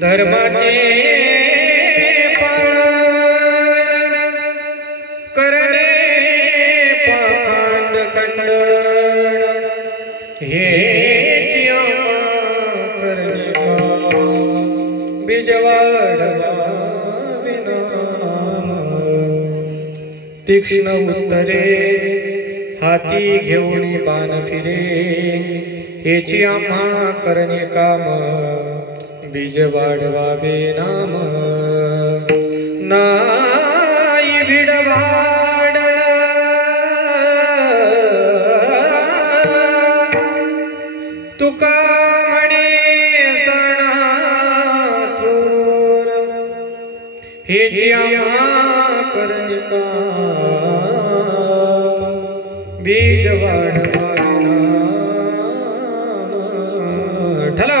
धर्माचे पालन करणे पाखंड खंडन हेची आम्हा करणे काम बीज वाढवा विनाम तीक्ष्ण उत्तरे हाती घेऊन बाण फिरे हेची आम्हा करणे काम बीज वाढवावे नाम नाई भिडभाड तुका म्हणे सणा थोर हेची आम्हा करणे काम बीज वाढवावे नाम ठला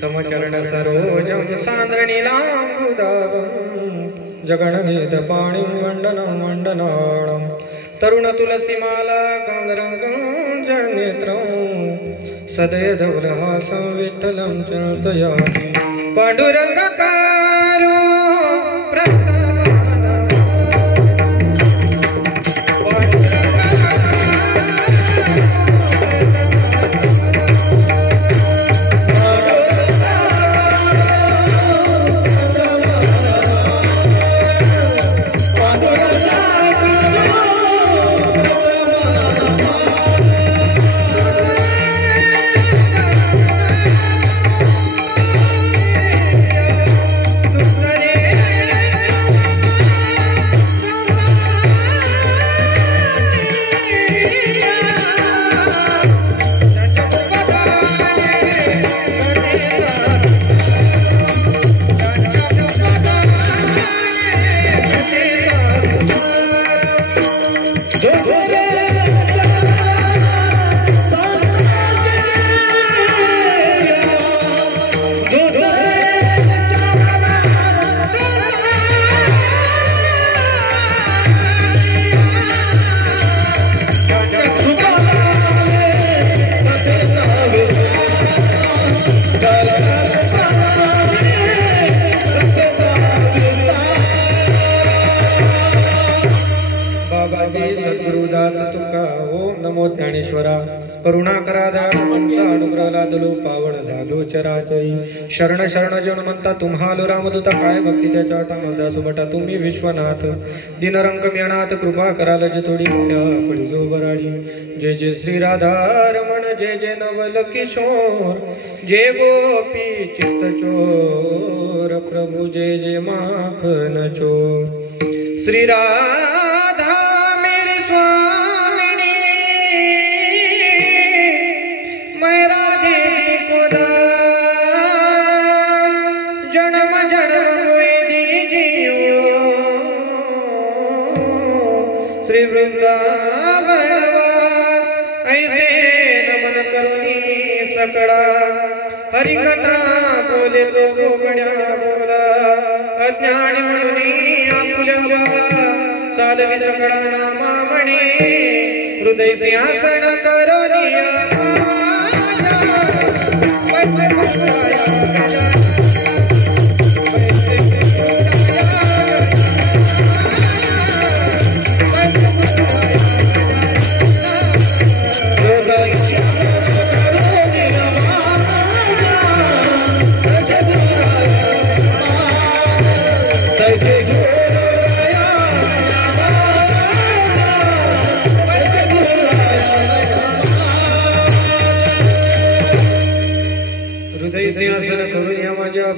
समचरण सरोजम सांद्रणीलांबुदावं जगणनेद पाणिं वंदनं वंदनाळं तरुण तुलसीमाला गंगरंगं जनेत्रं सदय धवलहासं विठ्ठलं चिन्तयामि पांडुरंगकारो ज्ञानेश्वरा करुणा करा तुमचा अनुग्रह लादलो पावन झालो चराचरी शरण शरण जन म्हणता तुम्हालो रामदूता काय भक्ती त्याच्या टामदा सुबटा तुम्ही विश्वनाथ दिनरंग मेणात कृपा कराल जे थोडी पुण्या पडी जो बराडी जय जय श्री राधा रमण जय जय नवल किशोर जय गोपी चित्त चोर प्रभु जय जय माखन चोर श्री राधा मेरी स्वामिनी मैं राधे को दास जन्म जन्म हुए दीजियो श्री वृंदावन ऐसे नमन करुणी सकड़ा हरि कथा बोले तो गोगण्या बोला अज्ञानी म्हणूनी आपुल्या साधवी सकड़ा नामा म्हणे हृदय सिंहासन करोनिया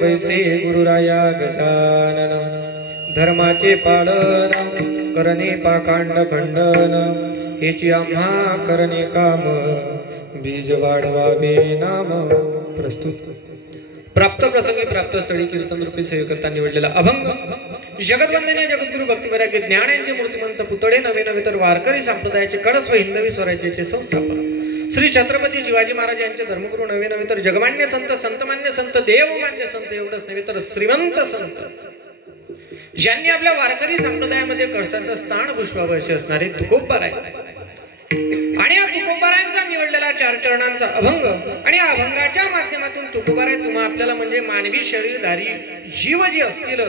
बैसे गुरुराया गजानन धर्माचे पालन करणे पाखंड खंडन हेची आम्हा करणे काम बीज वाढवावे नाम प्रस्तुत प्राप्त प्रसंगी प्राप्त स्थळी कीर्तन रूपी सेवेकरता निवडलेला अभंग जगतवंदनीय जगद्गुरु भक्तिवैराग्य ज्ञान यांचे मूर्तिमंत पुतळे नवे नवे तर वारकरी संप्रदायाचे कळस व हिंदवी स्वराज्याचे संस्थापक श्री छत्रपती शिवाजी महाराज यांचे धर्मगुरु नवे नवे तर जगमान्य संत संतमान्य संत देवमान्य संत एवढंच नव्हे तर श्रीमंत संत ज्यांनी आपल्या वारकरी संप्रदायामध्ये कळसाचं स्थान पुष्पावं असे असणारे तुकोबाराय आणि या तुकोबारायांचा निवडलेला 4 चरणांचा अभंग आणि या अभंगाच्या माध्यमातून तुकोबाराय तुम्हा आपल्याला म्हणजे मानवी शरीरधारी जीव जे असतील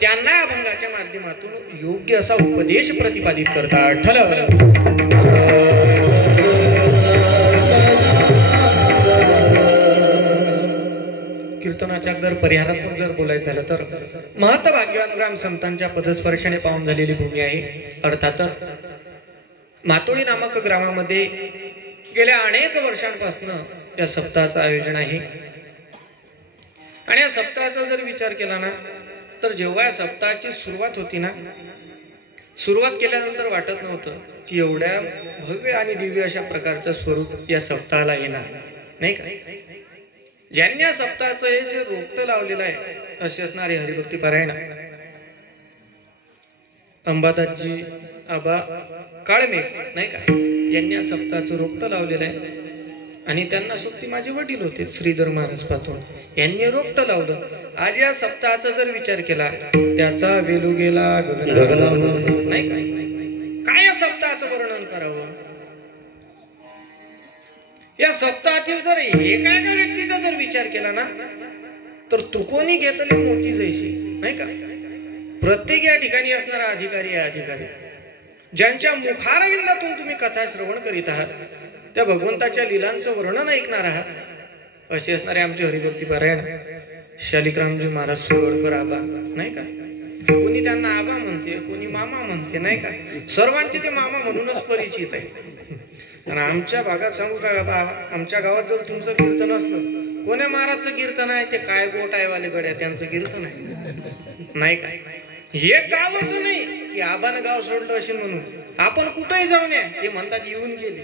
त्यांना अभंगाच्या माध्यमातून योग्य असा उपदेश प्रतिपादित करतात. कीर्तनाच्या जर परिहारात्मक जर बोलायचं झालं तर महत्भाग्यवान ग्राम संतांच्या पदस्पर्शाने पावन झालेली भूमी आहे. अर्थातच मातोळी नामक ग्रामामध्ये गेल्या अनेक वर्षांपासून या सप्ताहाचं आयोजन आहे. आणि या सप्ताहाचा जर विचार केला ना तर जेव्हा या सप्ताहाची सुरुवात होती ना, सुरुवात केल्यानंतर वाटत नव्हतं की एवढ्या भव्य आणि दिव्य अशा प्रकारचं स्वरूप या सप्ताहाला येणार नाही का. ज्यांनी या सप्ताहाचं हे जे रोपटं लावलेलं आहे असे असणारे हरिभक्ती पारायण अंबादासजी आबा काळमेघ नाही का, यांनी या सप्ताहाचं रोपटं लावलेलं आहे. आणि त्यांना सोबती माझे वडील होते श्रीधर महाराज पातोड, यांनी रोपटं लावलं. आज या सप्ताहाचा जर विचार केला त्याचा वेलू गेला गगनावर नाही का. काय या सप्ताहाचं वर्णन करावं. या सप्ताहातील जर एका एका व्यक्तीचा जर विचार केला ना तर तुकोनी घेतली मोठी जैशी नाही का. प्रत्येक या ठिकाणी असणारा अधिकारी आहे अधिकारी, ज्यांच्या मुखारविंदातून तुम्ही कथा श्रवण करीत आहात, त्या भगवंताच्या लीलांचं वर्णन ऐकणार आहात असे असणारे आमचे हरिभक्ती पारायण शालिग्रामजी महाराज सुरवडकर आबा नाही का. कोणी त्यांना आबा म्हणते, कोणी मामा म्हणते नाही का. सर्वांचे ते मामा म्हणूनच परिचित आहे. आणि आमच्या भागात सांगू का बाबा, आमच्या गावात जर तुमचं कीर्तन असलं, कोण्या महाराजचं कीर्तन आहे ते काय गोट आहे वाले गड्या त्यांचं कीर्तन आहे नाही का. हे गाव असं नाही की आबानं गाव सोडलं असेल म्हणून आपण कुठेही जाऊन या ते म्हणतात येऊन गेले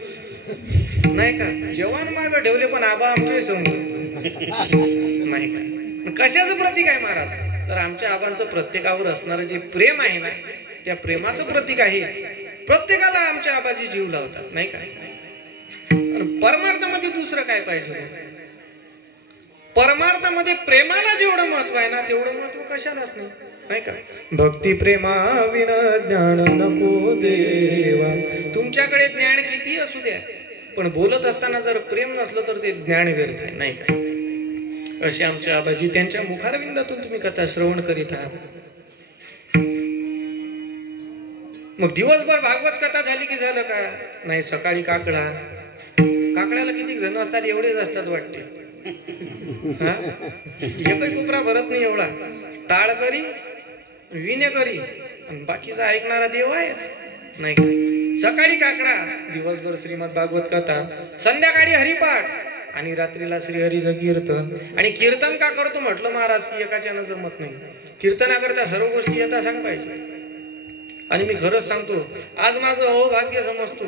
नाही का. जवान मागं ठेवले पण आबा आमचे समजून नाही का. कशाचं प्रतीक आहे महाराज, तर आमच्या आबांचं प्रत्येकावर असणारं जे प्रेम आहे ना त्या प्रेमाचं प्रतीक आहे. प्रत्येकाला आमच्या आबाजी जीव लावतात नाही का. परमार्थामध्ये दुसरं काय पाहिजे. परमार्थामध्ये प्रेमाला जेवढं महत्व आहे ना तेवढं महत्व कशालाच नाही का. भक्ती प्रेमा विन ज्ञान नको देवा. तुमच्याकडे ज्ञान किती असू द्या पण बोलत असताना जर प्रेम नसलं तर ते ज्ञान व्यर्थ आहे नाही का. असे आमच्या आबाजी त्यांच्या मुखारविंदातून तुम्ही कथा श्रवण करीत आहात. मग दिवसभर भागवत कथा झाली की झालं का नाही. सकाळी काकडा, काकड्याला किती जण असतात एवढेच असतात वाटते. हा एकही कोपरा भरत नाही एवढा. टाळ करी विने करी आणि बाकीचा ऐकणारा देव आहे नाही का. सकाळी काकडा, दिवसभर श्रीमद भागवत कथा, संध्याकाळी हरिपाठ आणि रात्रीला श्रीहरीचं कीर्तन. आणि कीर्तन का करतो म्हटलं महाराज की एकाच्यानं जमत नाही. कीर्तनाकरता सर्व गोष्टी येता सांग पाहिजे. आणि मी खरंच सांगतो आज माझं अहोभाग्य समजतो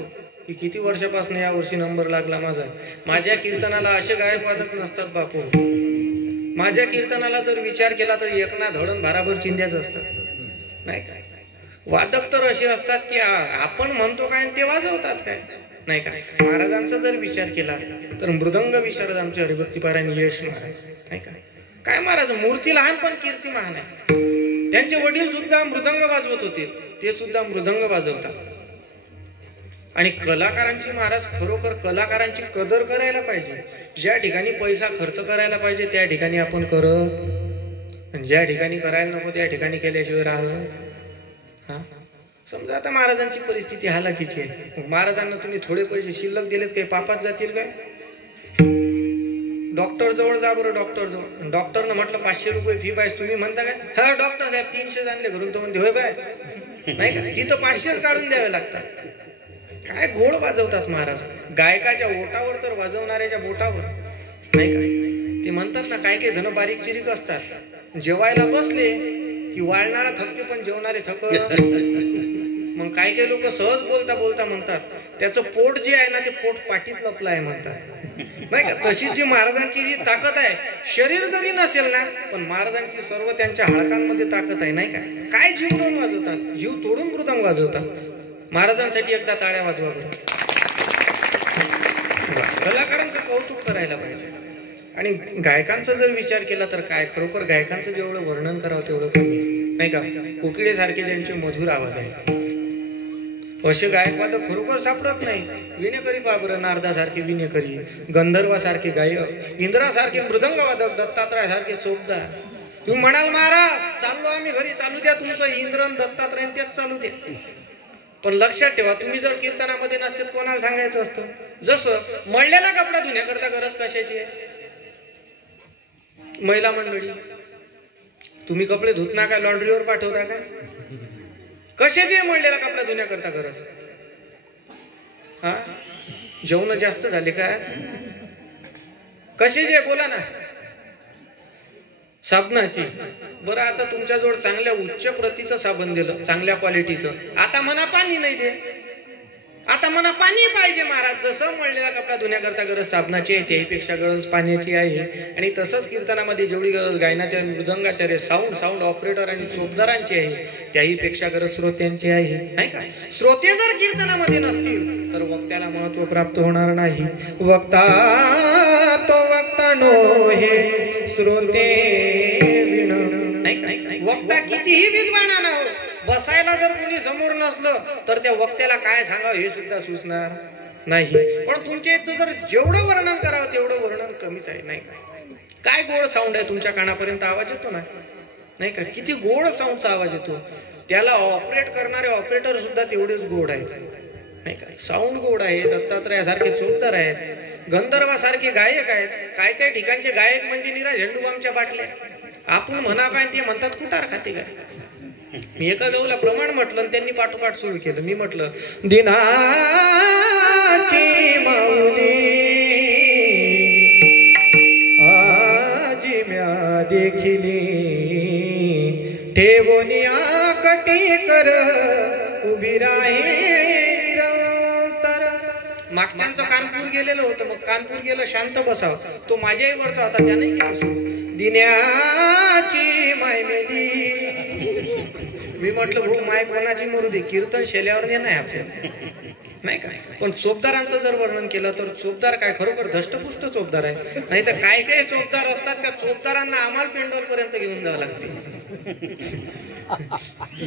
की किती वर्षापासून या वर्षी नंबर लागला माझा. माझ्या कीर्तनाला असे गायक वादक नसतात बापू. माझ्या कीर्तनाला जर विचार केला तर एकना धडण भाराभर चिंध्याच असतात नाही काय. वादक तर असे असतात की आपण म्हणतो काय ते वाजवतात काय नाही काय. महाराजांचा जर विचार केला तर मृदंग विशारद आमचे हरिभक्ती पारायण यश महाराज नाही काय. काय महाराज मूर्ती लहान पण कीर्ती महान आहे. त्यांचे वडील सुद्धा मृदंग वाजवत होते, ते सुद्धा मृदंग वाजवतात. आणि कलाकारांची महाराज खरोखर कलाकारांची कदर करायला पाहिजे. ज्या ठिकाणी पैसा खर्च करायला पाहिजे त्या ठिकाणी आपण करत, आणि ज्या ठिकाणी करायला नको त्या ठिकाणी केल्याशिवाय राहत. हा समजा आता महाराजांची परिस्थिती हालाकीची आहे. महाराजांना तुम्ही थोडे पैसे शिल्लक दिलेत काही पापात जातील काय. डॉक्टर जवळ जा बरं, डॉक्टर जवळ. डॉक्टरनं म्हटलं 500 रुपये फी पाहिजे. तुम्ही म्हणता काय हा डॉक्टर साहेब 300 आणले घरून, तो म्हणते होय बाय नाही का. तिथं 500 काढून द्यावे लागतात. काय घोड वाजवतात महाराज. गायकाच्या ओटावर तर वाजवणाऱ्याच्या बोटावर नाही का. ते म्हणतात ना काय काय जण बारीक चिरीक असतात. जेवायला बसले की वाळणारा थकते पण जेवणारे थकत. मग काय काय लोक सहज बोलता बोलता म्हणतात त्याचं पोट जे आहे ना ते पोट पाठीत लपलं आहे म्हणतात नाही का. तशी जी महाराजांची जी ताकद आहे, शरीर जरी नसेल ना पण महाराजांची सर्व त्यांच्या हाडकांमध्ये ताकद आहे नाही का. काय जीव तोडून वाजवतात, जीव तोडून मृदंग वाजवतात. महाराजांसाठी एकदा टाळ्या वाजवा बरं. कलाकारांचं कौतुक करायला पाहिजे. आणि गायकांचा जर विचार केला तर काय खरोखर गायकांचं जेवढं वर्णन करावं तेवढं कमी नाही का, कोकिळेसारखे ज्यांचे मधुर आवाज आहे असे गायकवाद खरोखर सापडत नाही. विनेकरी पहा बरं, नारदासारखे विनेकरी, गंधर्वासारखे गायक, इंद्रासारखे मृदंगवादक, दत्तात्रयासारखे चोपदार. तुम्ही म्हणाल महाराज चाललो आम्ही घरी, चालू द्या तुमचं इंद्र दत्तात्रय तेच चालू द्या. पण लक्षात ठेवा, तुम्ही जर कीर्तनामध्ये नसते कोणाला सांगायचं असतं. जसं मळलेला कपडा धुण्याकरता गरज कशाची आहे? महिला मंडळी, तुम्ही कपडे धुत ना काय, लॉन्ड्रीवर पाठवता काय? कशाची आहे मळलेला कपडा धुण्याकरता गरज? हा, जेवण जास्त झाले काय? कशाची आहे बोला ना? साबणाची. बरं, आता तुमच्याजवळ चांगल्या उच्च प्रतीचं साबण दिलं, चांगल्या क्वालिटीचं, आता म्हणा पाणी नाही दे, आता म्हणा पाणी पाहिजे महाराज. जसं मळलेला कपडा धुण्याकरता गरज साबणाची आहे, त्याहीपेक्षा गरज पाण्याची आहे. आणि तसंच कीर्तनामध्ये जेवढी गरज गायनाच्या, मृदंगाच्या, साऊंड ऑपरेटर आणि चोपदारांची आहे, त्याहीपेक्षा गरज श्रोत्यांची आहे, नाही का? श्रोते जर कीर्तनामध्ये नसतील तर वक्त्याला महत्व प्राप्त होणार नाही. वक्ता तो वक्ता नो हे श्रोते विण. नाही, वक्ता कितीही विद्वान हो, बसायला जर कोणी समोर नसलं तर त्या वक्त्याला काय सांगावं हे सुद्धा सुचणार नाही. पण तुमच्या इथं जर जेवढं वर्णन करावं तेवढं वर्णन कमीच आहे, नाही काय गोड साऊंड आहे, तुमच्या कानापर्यंत आवाज येतो ना, नाही का? किती गोड साऊंडचा आवाज येतो. त्याला ऑपरेट करणारे ऑपरेटर सुद्धा तेवढेच गोड आहेत, नाही का? साऊंड गोड आहे. दत्तात्रयासारखे चोपदार आहेत, गंधर्वासारखे गायक आहेत. काय काय ठिकाणचे गायक म्हणजे निरा झेंडूबामच्या बाटल्या. आपण म्हणा पाय ते म्हणतात कुटार खाते काय. मी एका वेळेला प्रमाण म्हटलं आणि त्यांनी पाठोपाठ सुरू केलं. मी म्हटलं, दिनाची माऊली आजी म्या देखिली, ठेवोनिया कटी कर उभी राहे निरंतर. मागच्यांचं कानपूर गेलेलं होतं, मग कानपूर गेलं शांत बसाव, तो माझ्याही वरचा होता, त्याने केलं दिन्याची माय मेली. मी म्हटलं भाऊ माय कोणाची मरू दे, कीर्तन शेल्यावर नाही आपल्या, नाही का? पण चोपदारांचं जर वर्णन केलं तर चोपदार काय खरोखर धष्टपुष्ट चोपदार आहे. नाही तर काय काय चोपदार असतात, त्या चोपदारांना आम्हाला पेंडॉल पर्यंत घेऊन जावं लागते.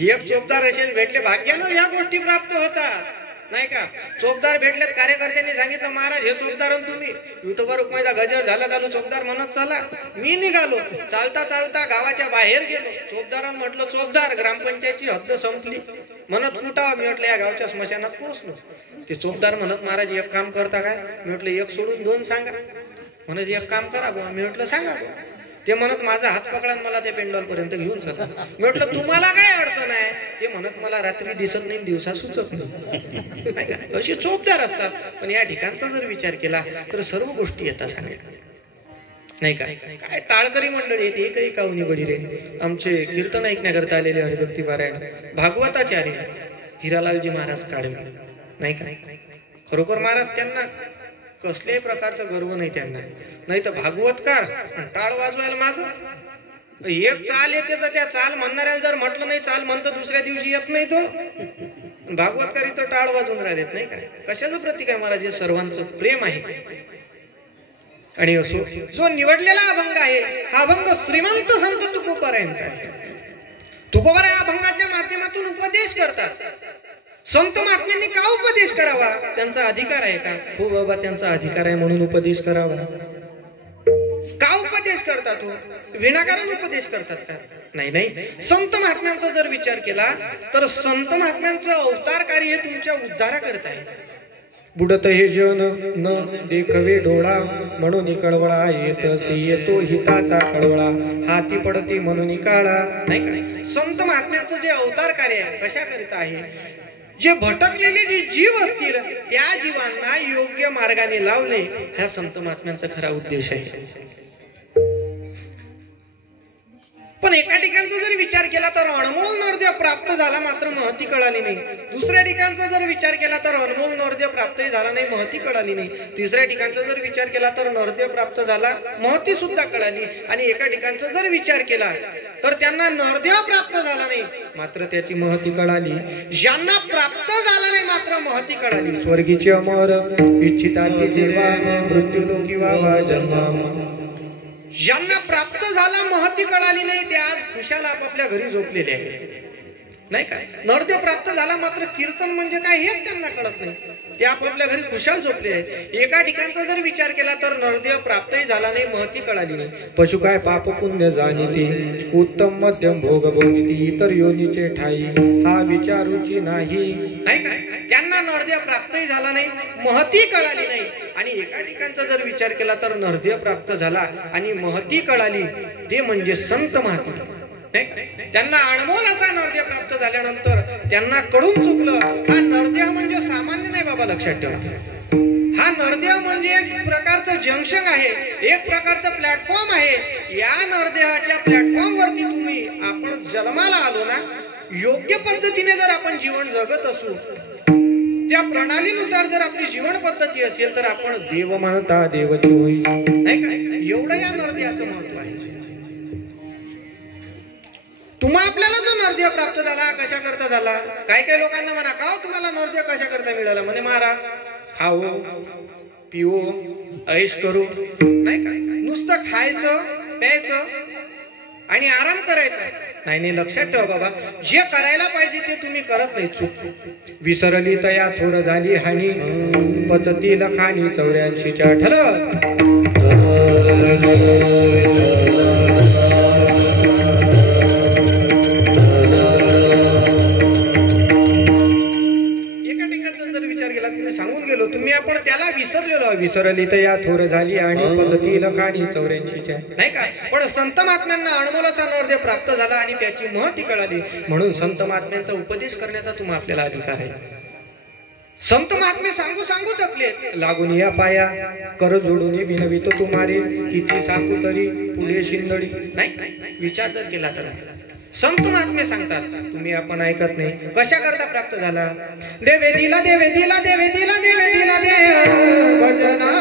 एक चोपदार असे भेटले भाग्यानं या गोष्टी प्राप्त होतात, नाही का? चोपदार भेटलेत, कार्यकर्त्यांनी सांगितलं महाराज हे चोपदार तुम्ही. युट्यूबवर रुक्माईचा गजर झाला चालू, चोपदार म्हणत चला. मी निघालो, चालता चालता गावाच्या बाहेर गेलो. चोपदारांना म्हटलं चोपदार ग्रामपंचायतची हद्द संपली, म्हणत कुठं? मी म्हटलं या गावच्या स्मशानात पोहोचलो. ते चोपदार म्हणत महाराज एक काम करता काय? मी म्हटलं एक सोडून दोन सांगा. म्हणत एक काम करा बुवा. मी म्हटलं सांगा. ते म्हणत माझा हात पकडा मला त्या पेंडॉल पर्यंत घेऊन जातात. मी म्हटलं तुम्हाला काय अडचण आहे? ते म्हणत मला रात्री दिसत नाही, दिवसा सुचत नाही. अशी चोपदार असतात. पण या ठिकाणचा जर विचार केला तर सर्व गोष्टी येतात सांगितल्या, नाही काय? काय टाळकरी मंडळी आहेत, एकही काऊनी बडी रे. आमचे कीर्तन ऐकण्याकरता आलेले हरिभक्ती पारायण भागवताचार्य हिरालालजी महाराज काढवे, नाही का? खरोखर महाराज त्यांना कसल्याही प्रकारचा गर्व नाही त्यांना. नाही तर भागवतकार टाळ वाजवायला माग एक चाल येते तर त्या चाल म्हणणाऱ्याला जर म्हटलं नाही चाल म्हणतो दुसऱ्या दिवशी येत नाही तो. भागवतकार इथं टाळ वाजवून राहिलेत, नाही काय? कशाचं प्रतीक आहे महाराज? हे सर्वांचं प्रेम आहे. आणि असो जो निवडलेला अभंग आहे हा अभंग श्रीमंत संत तुकोबारायांचा आहे. तुकोबारा या अभंगाच्या माध्यमातून उपदेश करतात. संत महात्म्यांनी का उपदेश करावा? त्यांचा अधिकार आहे का? हो बाबा, त्यांचा अधिकार आहे म्हणून उपदेश करावा. का उपदेश करतात? हो विनाकारण उपदेश करतात का? नाही नाही. संत महात्म्यांचा जर विचार केला तर संत महात्म्यांचं अवतार कार्य हे तुमच्या उद्धाराकरता आहे. बुडत हे जन न देखवे डोळा, म्हणून कळवळा येतसी येतो हिताचा कळवळा, हाती पडती म्हणून काळा, नाही का? संत महात्म्यांचं जे अवतार कार्य आहे कशाकरिता आहे? जे भटकलेले जे जीव असतील त्या जीवांना योग्य मार्गाने लावले, ह्या संत महात्म्यांचा खरा उद्देश आहे. पण एका ठिकाणचा जर विचार केला तर अनमोल नरदेव प्राप्त झाला मात्र महती कळाली नाही. दुसऱ्या ठिकाणचा जर विचार केला तर अनमोल नरदेव प्राप्तही झाला नाही, महती कळाली नाही. तिसऱ्या ठिकाणचा जर विचार केला तर नरदेव प्राप्त झाला, महती सुद्धा कळाली. आणि एका ठिकाणचा जर विचार केला तर त्यांना नरदेव प्राप्त झाला नाही मात्र त्याची महती कळाली. ज्यांना प्राप्त झाला नाही मात्र महती कळाली. स्वर्गीचे अमर इच्छिता देवा, मृत्यू लोकी वावा जन्मा. ज्यांना प्राप्त झाला महती कळाली नाही ते आज खुशाल आपापल्या घरी झोपलेले आहेत, नाही काय. नरदेव प्राप्त झाला मात्र कीर्तन म्हणजे काय हेच त्यांना कळत नाही, ते आपापल्या घरी खुशाल झोपले आहेत. एका ठिकाणचा जर विचार केला तर नरदेव प्राप्तही झाला नाही, महती कळाली नाही. पशु काय पाप पुण्य जाणीती, उत्तम मध्यम भोग भोगिती, इतर योनीचे ठाई हा विचारूची नाही, नाही काय. त्यांना नरदेव प्राप्तही झाला नाही, महती कळाली नाही. आणि एका ठिकाणचा जर विचार केला तर नरदेव प्राप्त झाला आणि महती कळाली, ते म्हणजे संत महात्मा. त्यांना अनमोल असा नरदेह प्राप्त झाल्यानंतर त्यांना कळून चुकलं, हा नरदेह म्हणजे सामान्य नाही बाबा, लक्षात ठेवा. हा नरदेह म्हणजे एक प्रकारचं जंक्शन आहे, एक प्रकारचं प्लॅटफॉर्म आहे. या नरदेहाच्या प्लॅटफॉर्म वरती तुम्ही आपण जन्माला आलो ना, योग्य पद्धतीने जर आपण जीवन जगत असू, त्या प्रणालीनुसार जर आपली जीवन पद्धती असेल तर आपण देव मानता देवची होईल, नाही का. एवढं या नरदेहाचं महत्व आहे. तुम्हा आपल्याला जो नरदेह प्राप्त झाला कशा करता झाला. काही काही लोकांना म्हणा, का तुम्हाला नरदेह कशा करता मिळाला. म्हणे महाराज खाओ पिओ ऐश करू, नाही का. नुसतं खायचं प्यायचं आणि आराम करायचा. नाही नाही, लक्षात ठेवा बाबा, जे करायला पाहिजे ते तुम्ही करत नाही. चूक विसरली तया थोर झाली हानी, पचती लखानी 84च्या ठर. सांगून गेलो तुम्ही, आपण त्याला विसरलेलो. विसरली तर या थोर झाली आणि पचती लखानी 84च्या, नाही का. पण संत महात्म्यांना अनमोल असा नरदेह प्राप्त झाला आणि त्याची महती कळाली, म्हणून संत महात्म्यांचा उपदेश करण्याचा तुम्हा आपल्याला अधिकार आहे. संत महात्मे सांगू सांगू थकले, लागून या पाया कर जोडून विनवितो तुम्हारे, किती सांगू तरी पुढे शिंदडी, नाही. विचार जर केला तर संत महात्मे सांगतात, तुम्ही आपण ऐकत नाही. कशा करता प्राप्त झाला. देवे दिला देवे दिला देवे दिला देवे दिला देव भजना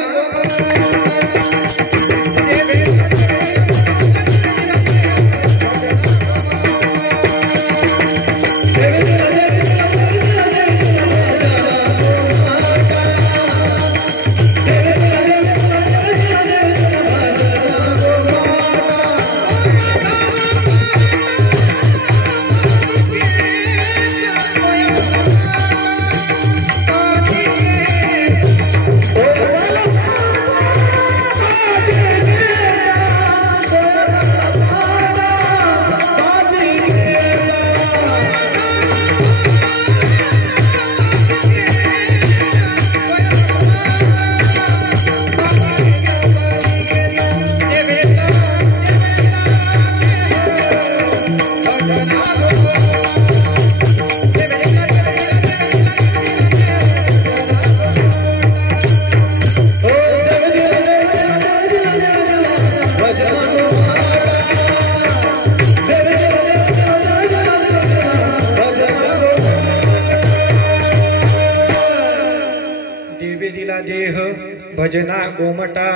भजना गोमटा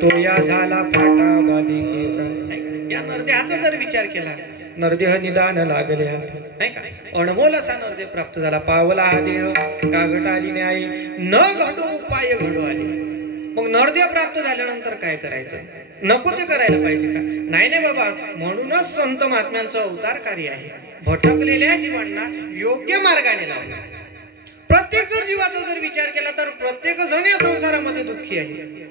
तो या झाला फाटा बाधिकेचा. या नरदेहाचा जर विचार केला, नरदेह निदान लागले, नाही का. अनमोल असा नरदेह प्राप्त झाला. पावला हा देह कागट आली न्यायी, न घडो उपाय घडो आले. मग नरदेह प्राप्त झाल्यानंतर काय करायचं. नको ते करायला पाहिजे का. नाही नाही बाबा, म्हणूनच संत महात्म्यांचं अवतार कार्य आहे. भटकलेल्या जीवांना योग्य मार्गाने लावणार. प्रत्येक जर जीवाचा जर विचार केला तर प्रत्येक जण या संसारामध्ये दुःखी आहे.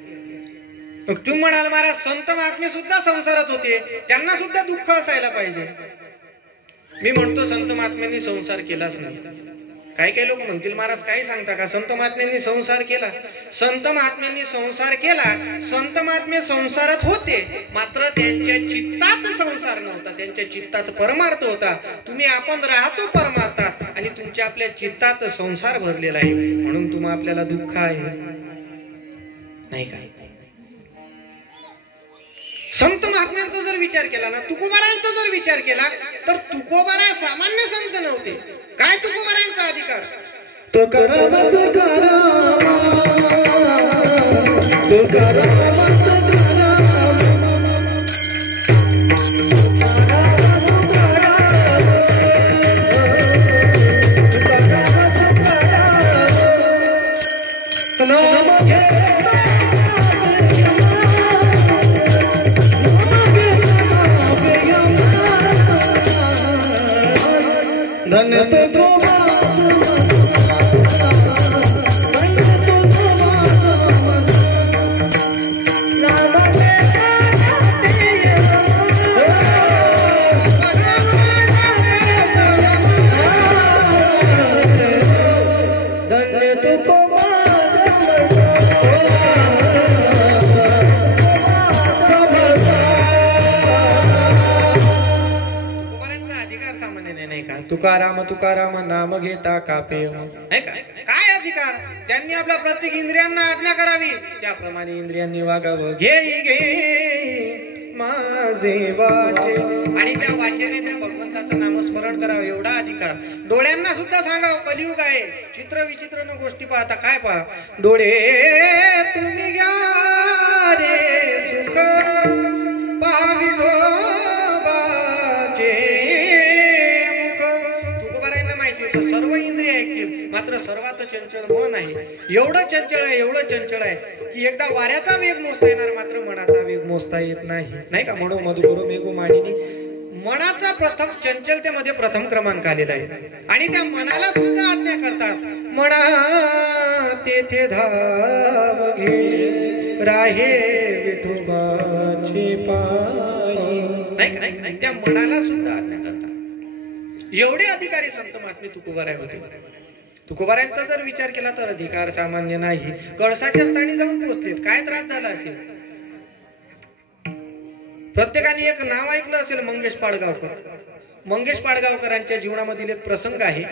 तुम्ही म्हणाल महाराज संत महात्मे सुद्धा संसारात होते, त्यांना सुद्धा दुःख असायला पाहिजे. मी म्हणतो संत महात्म्यांनी संसार केलाच नाही. काही काही लोक म्हणतील महाराज काय सांगता का, संत महात्म्यांनी संसार केला. संत महात्म्यांनी संसार केला, संत महात्मे संसारात होते, मात्र त्यांच्या चित्तात संसार नव्हता, त्यांच्या चित्तात परमार्थ होता. तुम्ही आपण राहतो परमार्थात आणि तुमच्या आपल्या चित्तात संसार भरलेला आहे, म्हणून तुम्हा आपल्याला दुःख आहे, नाही काय. संत महात्म्यांचा जर विचार केला ना, तुकोबारायांचा जर विचार केला तर तुकोबारा सामान्य संत नव्हते. काय तुकोबारायांचा अधिकार. तुकाराम तुकाराम नाम घेता कापे काय अधिकार त्यांनी आपल्या प्रत्येक इंद्रियांना आज्ञा करावी त्याप्रमाणे इंद्रियांनी वागावं घे घे माझे वाचे आणि त्या वाचेने त्या भगवंताचं नामस्मरण करावं एवढा अधिकार डोळ्यांना सुद्धा सांगावं कलियुग आहे चित्र विचित्र न गोष्टी पाहता काय पहा डोळे तुम्ही घ्या रे सुख पाविलोबाचे मुख तुकोबारायांना माहिती होतं सर्व इंद्रिय ऐकतील मात्र सर्वात चंचल मन आहे एवढं चंचल आहे की एकदा वाऱ्याचा वेग मोजता येणार मात्र मनाचा वेग मोजता येत नाही का म्हणून मधुकरू मेघू मानिनी मनाचा प्रथम चंचलतेमध्ये प्रथम क्रमांक आलेला आहे आणि त्या मनाला सुद्धा आज्ञा करतात मना तेथे धाव घे राहे विठोबाची पायी नाही त्या मनाला सुद्धा आज्ञा करतात एवढे अधिकारी संत महात्मे तुकोबाराय होते तुकोबारायांचा जर विचार केला तर अधिकार सामान्य नाही कळसाच्या स्थानी जाऊन पोहोचलेत काय त्रास झाला असेल प्रत्येकाने एक नाव ऐकलं असेल मंगेश पाडगावकरांच्या जीवनामधील एक प्रसंग आहे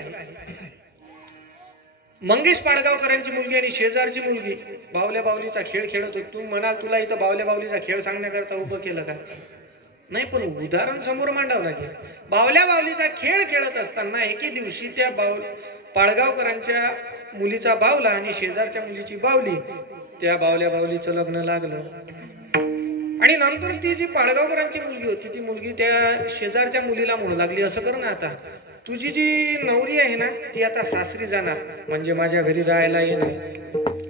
मंगेश पाडगावकरांची मुलगी आणि शेजारची मुलगी बावल्या बावलीचा खेळ खेळत होती तू म्हणाल तुला इथं बावल्या बावलीचा खेळ सांगण्याकरता उभं केलं का नाही पण उदाहरण समोर मांडावं लागेल बावल्या बावलीचा खेळ खेळत असताना एके दिवशी त्या पाडगावकरांच्या मुलीचा बावला आणि शेजारच्या मुलीची बावली त्या बावल्या बावलीचं लग्न लागलं आणि नंतर ती जी पाडगावकरांची मुलगी होती ती मुलगी त्या शेजारच्या मुलीला म्हणू लागली असं कर ना आता तुझी जी नवरी आहे ना ती आता सासरी जाणार म्हणजे माझ्या घरी राहायला येणार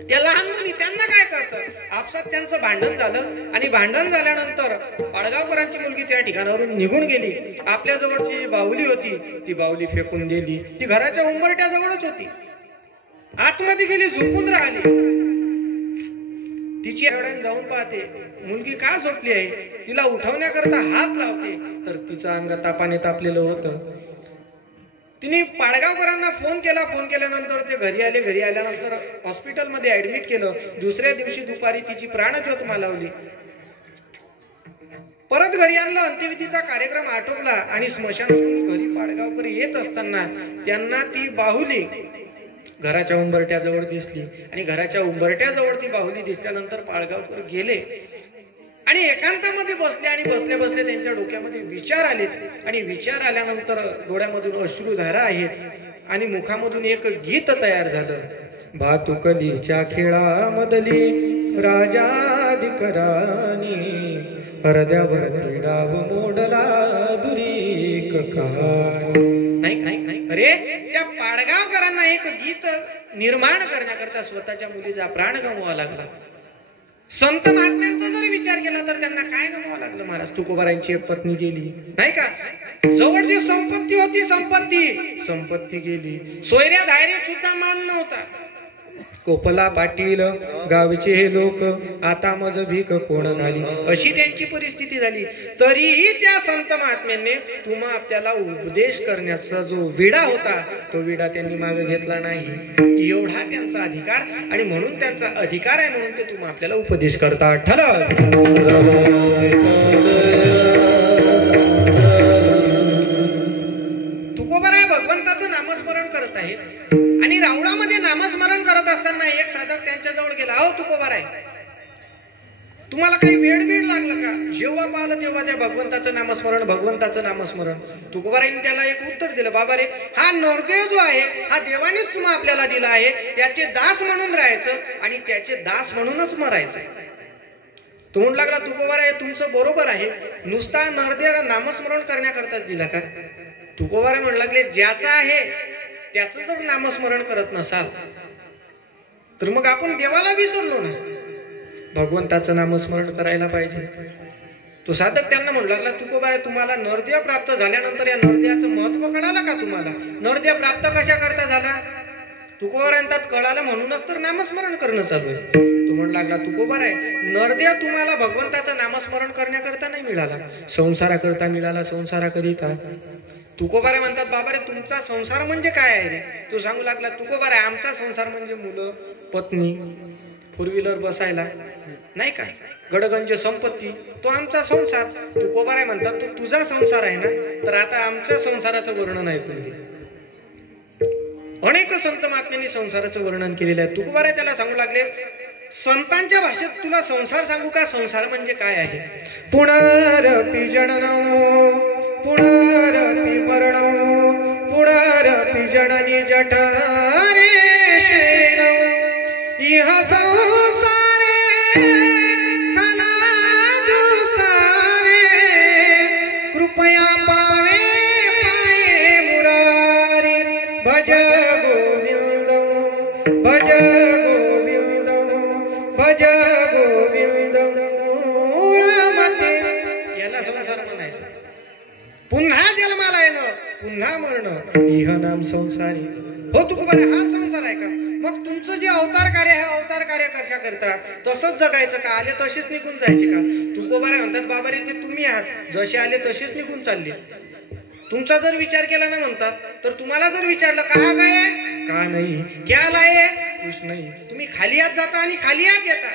त्या लहान मुली त्यांना काय करतात आपसात त्यांचं भांडण झालं आणि भांडण झाल्यानंतर पाडगावकरांची मुलगी त्या ठिकाणावरून निघून गेली आपल्या जवळची बाहुली होती ती बाहुली फेकून दिली ती घराच्या उंबरट्याजवळच होती आतमध्ये गेली झोपून राहिली तिची एवढ्यान जाऊन पाहते मुलगी का झोपली आहे तिला उठवण्याकरता हात लावते तर तिचं अंग तापाने तापलेलं होतं तिने पाडगावकरांना फोन केल्यानंतर ते घरी आल्यानंतर हॉस्पिटलमध्ये ऍडमिट केलं दुसऱ्या दिवशी दुपारी तिची प्राणज्योत मालवली परत घरी आणलं अंत्यविधीचा कार्यक्रम आटोपला आणि स्मशानातून घरी पाडगावकर येत असताना त्यांना ती बाहुली घराच्या उंबरट्याजवळ दिसली आणि घराच्या उंबरट्याजवळ ती बाहुली दिसल्यानंतर पाडगावकर गेले आणि एकांतामध्ये बसले आणि बसले त्यांच्या डोक्यामध्ये विचार आले आणि विचार आल्यानंतर डोळ्यामधून अश्रुधारा आहेत आणि मुखामधून एक गीत तयार झालं भातुकलीच्या खेळामधली राजाधिकराणी हृदयावर क्रीडाव मोडला दुरीक कहाणी नाही अरे त्या पाडगावकरांना एक गीत निर्माण करण्याकरता स्वतःच्या मुलीचा प्राण गमवावा लागला संत महात्म्यांचा जर विचार केला तर त्यांना काय गमवावं लागलं महाराज तुकोबारायांची एक पत्नी गेली नाही का जवळ जी संपत्ती होती संपत्ती गेली सोयऱ्या धायरे सुद्धा मान नव्हता कोपला पाटील गावचे हे लोक आता मज भीक कोण झाली अशी त्यांची परिस्थिती झाली तरीही त्या संत महात्म्यांनी तुम्हा आपल्याला उपदेश करण्याचा जो विडा होता तो विडा त्यांनी मागे घेतला नाही एवढा त्यांचा अधिकार आणि म्हणून त्यांचा अधिकार आहे म्हणून ते तुम्हा आपल्याला उपदेश करतात ठरव तुकोबाराय भगवंताचं नामस्मरण करत आहेत आणि रावणामध्ये नामस्मरण करत असताना एक साधक त्यांच्या जवळ गेला अहो तुकोबाराय तुम्हाला काही वेळ लागला का जेव्हा पाहिलं तेव्हा त्या भगवंताचं नामस्मरण तुकोबारायांनी त्याला एक उत्तर दिलं बाबा रे हा नरदेव जो आहे हा देवानेच तुम्हा आपल्याला दिला आहे त्याचे दास म्हणून राहायचं आणि त्याचे दास म्हणूनच मरायचं तो म्हणू लागला तुकोबाराय तुमचं बरोबर आहे नुसता नरदेव नामस्मरण करण्याकरताच दिला का तुकोबाराय म्हणू लागले ज्याचा आहे त्याचं जर नामस्मरण करत नसाल तर मग आपण देवाला विसरलो ना भगवंताचं नामस्मरण करायला पाहिजे तो साधक त्यांना म्हणू लागला तुकोबाराय तुम्हाला नरदेव प्राप्त झाल्यानंतर या नरदेवाचं महत्व कळालं का तुम्हाला नरदेव प्राप्त कशा करता झाला तुकोबारायांतात कळालं म्हणूनच तर नामस्मरण करणं चालू आहे तो म्हणू लागला तुकोबाराय नरदेव तुम्हाला भगवंताचं नामस्मरण करण्याकरता नाही मिळाला संसाराकरता मिळाला संसाराकरिता तुकोबाराय म्हणतात बाबा रे तुमचा संसार म्हणजे काय आहे रे तो सांगू लागला तुकोबाराय आमचा संसार म्हणजे मुलं पत्नी फोर व्हीलर बसायला, नाही का, गडगंज संपत्ती, तो आमचा संसार. तुकोबाराय म्हणतात तो तुझा संसार आहे ना, तर आता आमच्या संसाराचं वर्णन ऐकून घे. अनेक संत महात्म्यांनी संसाराचं वर्णन केलेलं आहे. तुकोबाराय त्याला सांगू लागले, संतांच्या भाषेत तुला संसार सांगू का, संसार म्हणजे काय आहे. पुनरपि जननं पुनरपि मरणं पुनरपि जननी जठरे इह संसारे खला दुसारे कृपया पावे पाये मुरारी भज गोविंद भज गोविंद भज गोविंद. याला संसार म्हणायचं. पुन्हा जन्माला येणं पुन्हा मरणं इह नाम संसारी. हो तुकोबाराय हा संसार आहे का. मग तुमचं जे अवतार कार्य आहे, अवतार कार्य कशा करता, तसंच जगायचं का, आले तसेच निघून जायचे का. तुकोबाराय म्हणतात बाबा रे ते तुम्ही आहात, जसे आले तसेच निघून चालले. तुमचा जर विचार केला ना म्हणतात, तर तुम्हाला जर विचारलं कहा गए का नाही, क्या लाये कुछ नाही, तुम्ही खाली हात जाता आणि खाली हात येता.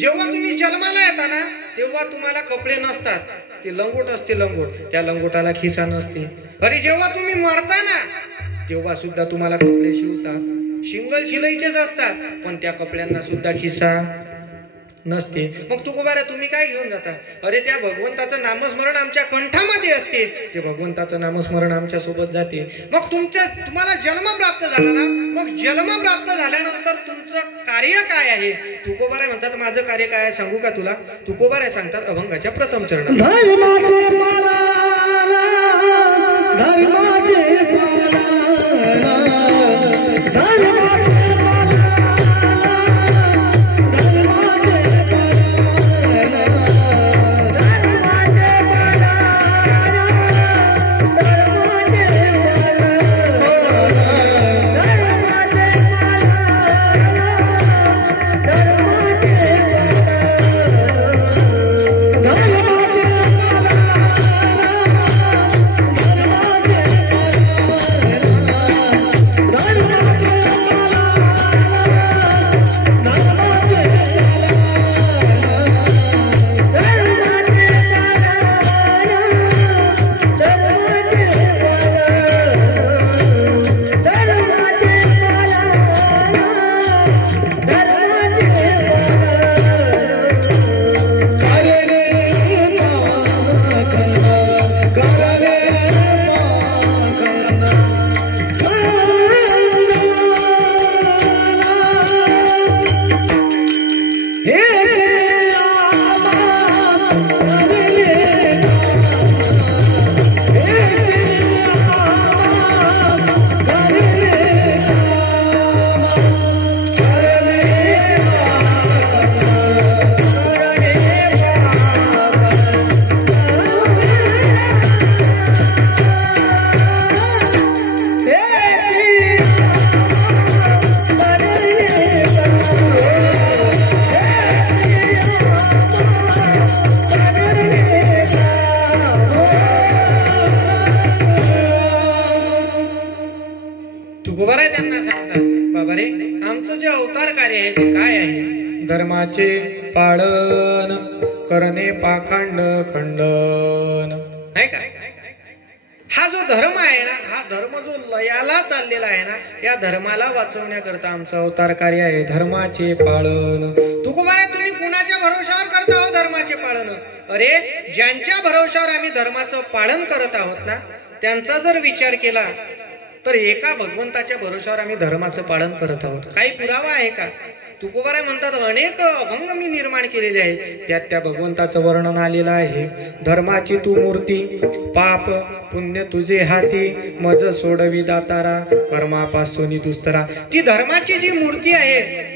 जेव्हा तुम्ही जन्माला येता ना तेव्हा तुम्हाला कपडे नसतात, ते लंगोट असते लंगोट, त्या लंगोटाला खिसा नसते. अरे जेव्हा तुम्ही मरता ना तेव्हा सुद्धा तुम्हाला कपडे शिवतात, शिंगल शिलाईचेच असतात, पण त्या कपड्यांना सुद्धा खिसा नसते. मग तुकोबाराय तुम्ही काय घेऊन जाता. अरे त्या भगवंताचं नामस्मरण आमच्या कंठामध्ये असते, ते भगवंताचं नामस्मरण आमच्या सोबत जाते. मग तुम्हाला जन्म प्राप्त झाला ना, मग जन्म प्राप्त झाल्यानंतर तुमचं कार्य काय आहे. तुकोबाराय म्हणतात माझं कार्य काय आहे सांगू का तुला. तुकोबाराय सांगतात अभंगाच्या प्रथम चरणात, धर्माचे पालन करणे पाखंड खंडन, नाही का. हा जो धर्म आहे ना, हा धर्म जो लयाला चाललेला आहे ना, या धर्माला वाचवण्याकरता आमचं अवतार कार्य आहे. धर्माचे पालन. तुकोबाराय तुम्ही कुणाच्या भरोशावर करता हो धर्माचे पालन. अरे ज्यांच्या भरोशावर आम्ही धर्माचं पालन करत आहोत ना, त्यांचा जर विचार केला तर एका भगवंताच्या भरोशावर आम्ही धर्माचं पालन करत आहोत. काही पुरावा आहे का. तुकोबाराय म्हणतात अनेक अभंग मी निर्माण केलेले आहेत, त्यात त्या भगवंताचं वर्णन आलेलं आहे. धर्माची तू मूर्ती पाप पुण्य तुझे हाती, मज सोडवी दातारा कर्मापासून दुस्तरा. ती धर्माची जी मूर्ती आहे,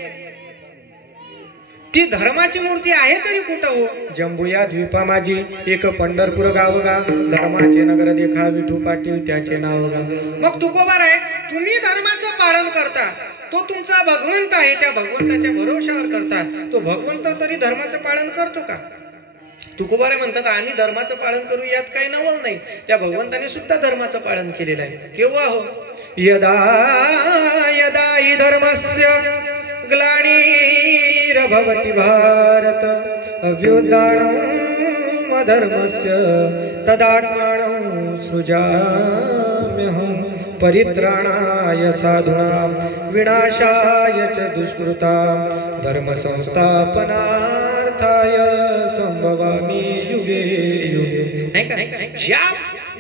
ती धर्माची मूर्ती आहे तरी कुठं हो. जंबुया द्वीपा माझी एक पंढरपूर गाव गा, धर्माचे नगर देखा विठू पाटील त्याचे नाव गा. मग तुकोबाराय तुम्ही धर्माचं पालन करता, तो तुमचा भगवंत आहे, त्या भगवंताच्या भरोशावर करता. तो भगवंत तरी धर्माचं पालन करतो का. तुकोबाराय म्हणतात आम्ही धर्माचं पालन करू यात काही नवल नाही, त्या भगवंताने सुद्धा धर्माचं पालन केलेलं आहे. केव्हा हो. यदा यदा हि धर्मस्य ग्लानिर्भवति भारत अभ्युत्थानम् अधर्मस्य तदात्मानं सृजाम्यहम् परित्राणाय साधूनां विनाशाय च दुष्कृतां धर्म संस्थापनार्थाय संभवामि युगे युगे। नाही का?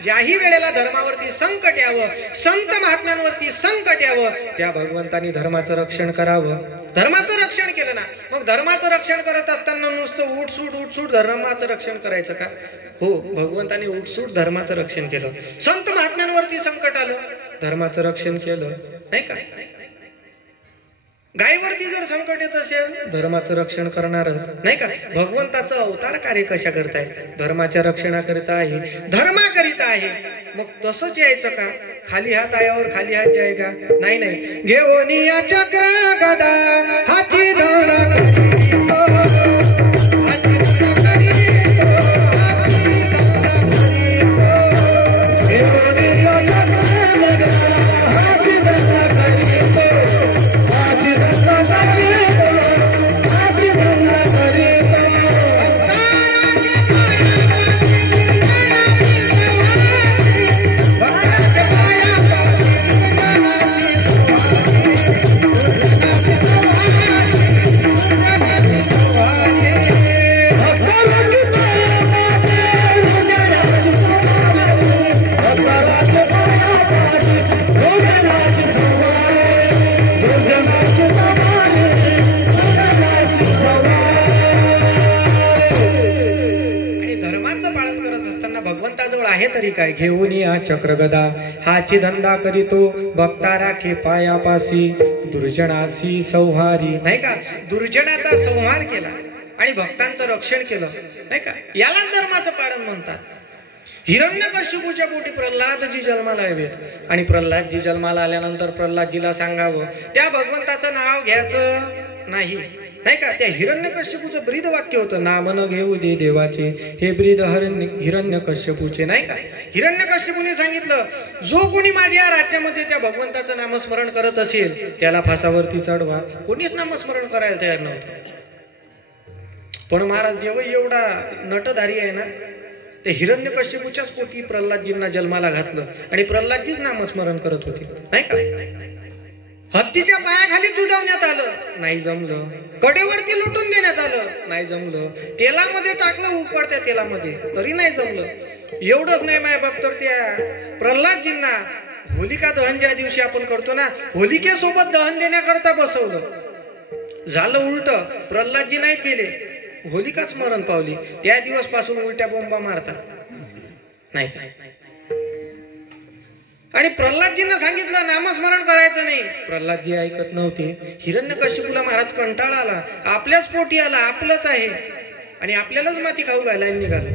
ज्याही वेळेला धर्मावरती संकट यावं, संत महात्म्यांवरती संकट यावं, त्या भगवंतानी धर्माचं रक्षण करावं। धर्माचं रक्षण केलं ना, मग धर्माचं रक्षण करत असताना नुसतं उठसूट धर्माचं रक्षण करायचं का? हो, भगवंतानी उठसूट धर्माचं रक्षण केलं। संत महात्म्यांवरती संकट आलं, धर्माचं रक्षण केलं, नाही का? गायीवरती जर संकट येत असेल, धर्माचं रक्षण करणारच, नाही का? भगवंताचं अवतार कार्य कशा करताय? धर्माच्या रक्षणाकरिता आहे, धर्माकरिता आहे। मग तसंच यायचं का? खाली हात आयावर खाली हात जायगा? नाही नाही, घेऊन या चक्र गदा हाती धरा तरी काय? घेऊन या चक्रगदा हाची धंदा करीतो भक्ता राखे पायापासी दुर्जनासी संहारी, नाही का? दुर्जनाचा संहार केला आणि भक्तांचं रक्षण केलं, नाही का? याला धर्माचं पालन म्हणतात। हिरण्यकश्यपूच्या पोटी प्रल्हादजी जन्माला यावेत आणि प्रल्हादजी जन्माला आल्यानंतर प्रल्हादजीला सांगावं त्या भगवंताचं नाव घ्यायचं नाही, नाही का? त्या हिरण्यकश्यपूचं ब्रीद वाक्य होतं, नाम न घेऊ दे देवाचे हे ब्रीद हिरण्यकश्यपूचे, नाही का? हिरण्यकश्यपूने सांगितलं, जो कोणी माझ्या या राज्यामध्ये त्या भगवंताचं नामस्मरण करत असेल त्याला फासावरती चढवा। कोणीच नामस्मरण करायला तयार नव्हतं। पण महाराज जेव्हा एवढा नटधारी आहे ना, ते हिरण्यकश्यपूच्याच पोटी प्रल्हादजींना जन्माला घातलं आणि प्रल्हादजीच नामस्मरण करत होते, नाही का? हत्तीच्या पायाखाली तुडवण्यात आलं, नाही जमलं। कडेवरती लुटून देण्यात आलं, नाही जमलं। तेलामध्ये टाकलं उकळत्या तेलामध्ये, तरी नाही जमलं। एवढंच नाही माय बघतो, त्या प्रल्हादजींना होलिका दहन ज्या दिवशी आपण करतो ना, होलिकेसोबत दहन देण्याकरता बसवलं। झालं उलट, प्रल्हादजी नाही केले, होलिकाच मरण पावली। त्या दिवस पासून उलट्या बोंबा मारतात, नाही। आणि प्रल्हादजींना सांगितलं नामस्मरण करायचं नाही, प्रल्हादजी ऐकत नव्हते। हिरण्यकश्यपूला महाराज कंटाळा आला, आपल्याच पोटी आला, आपलंच आहे आणि आपल्यालाच माती खाऊ घालायला निघालं।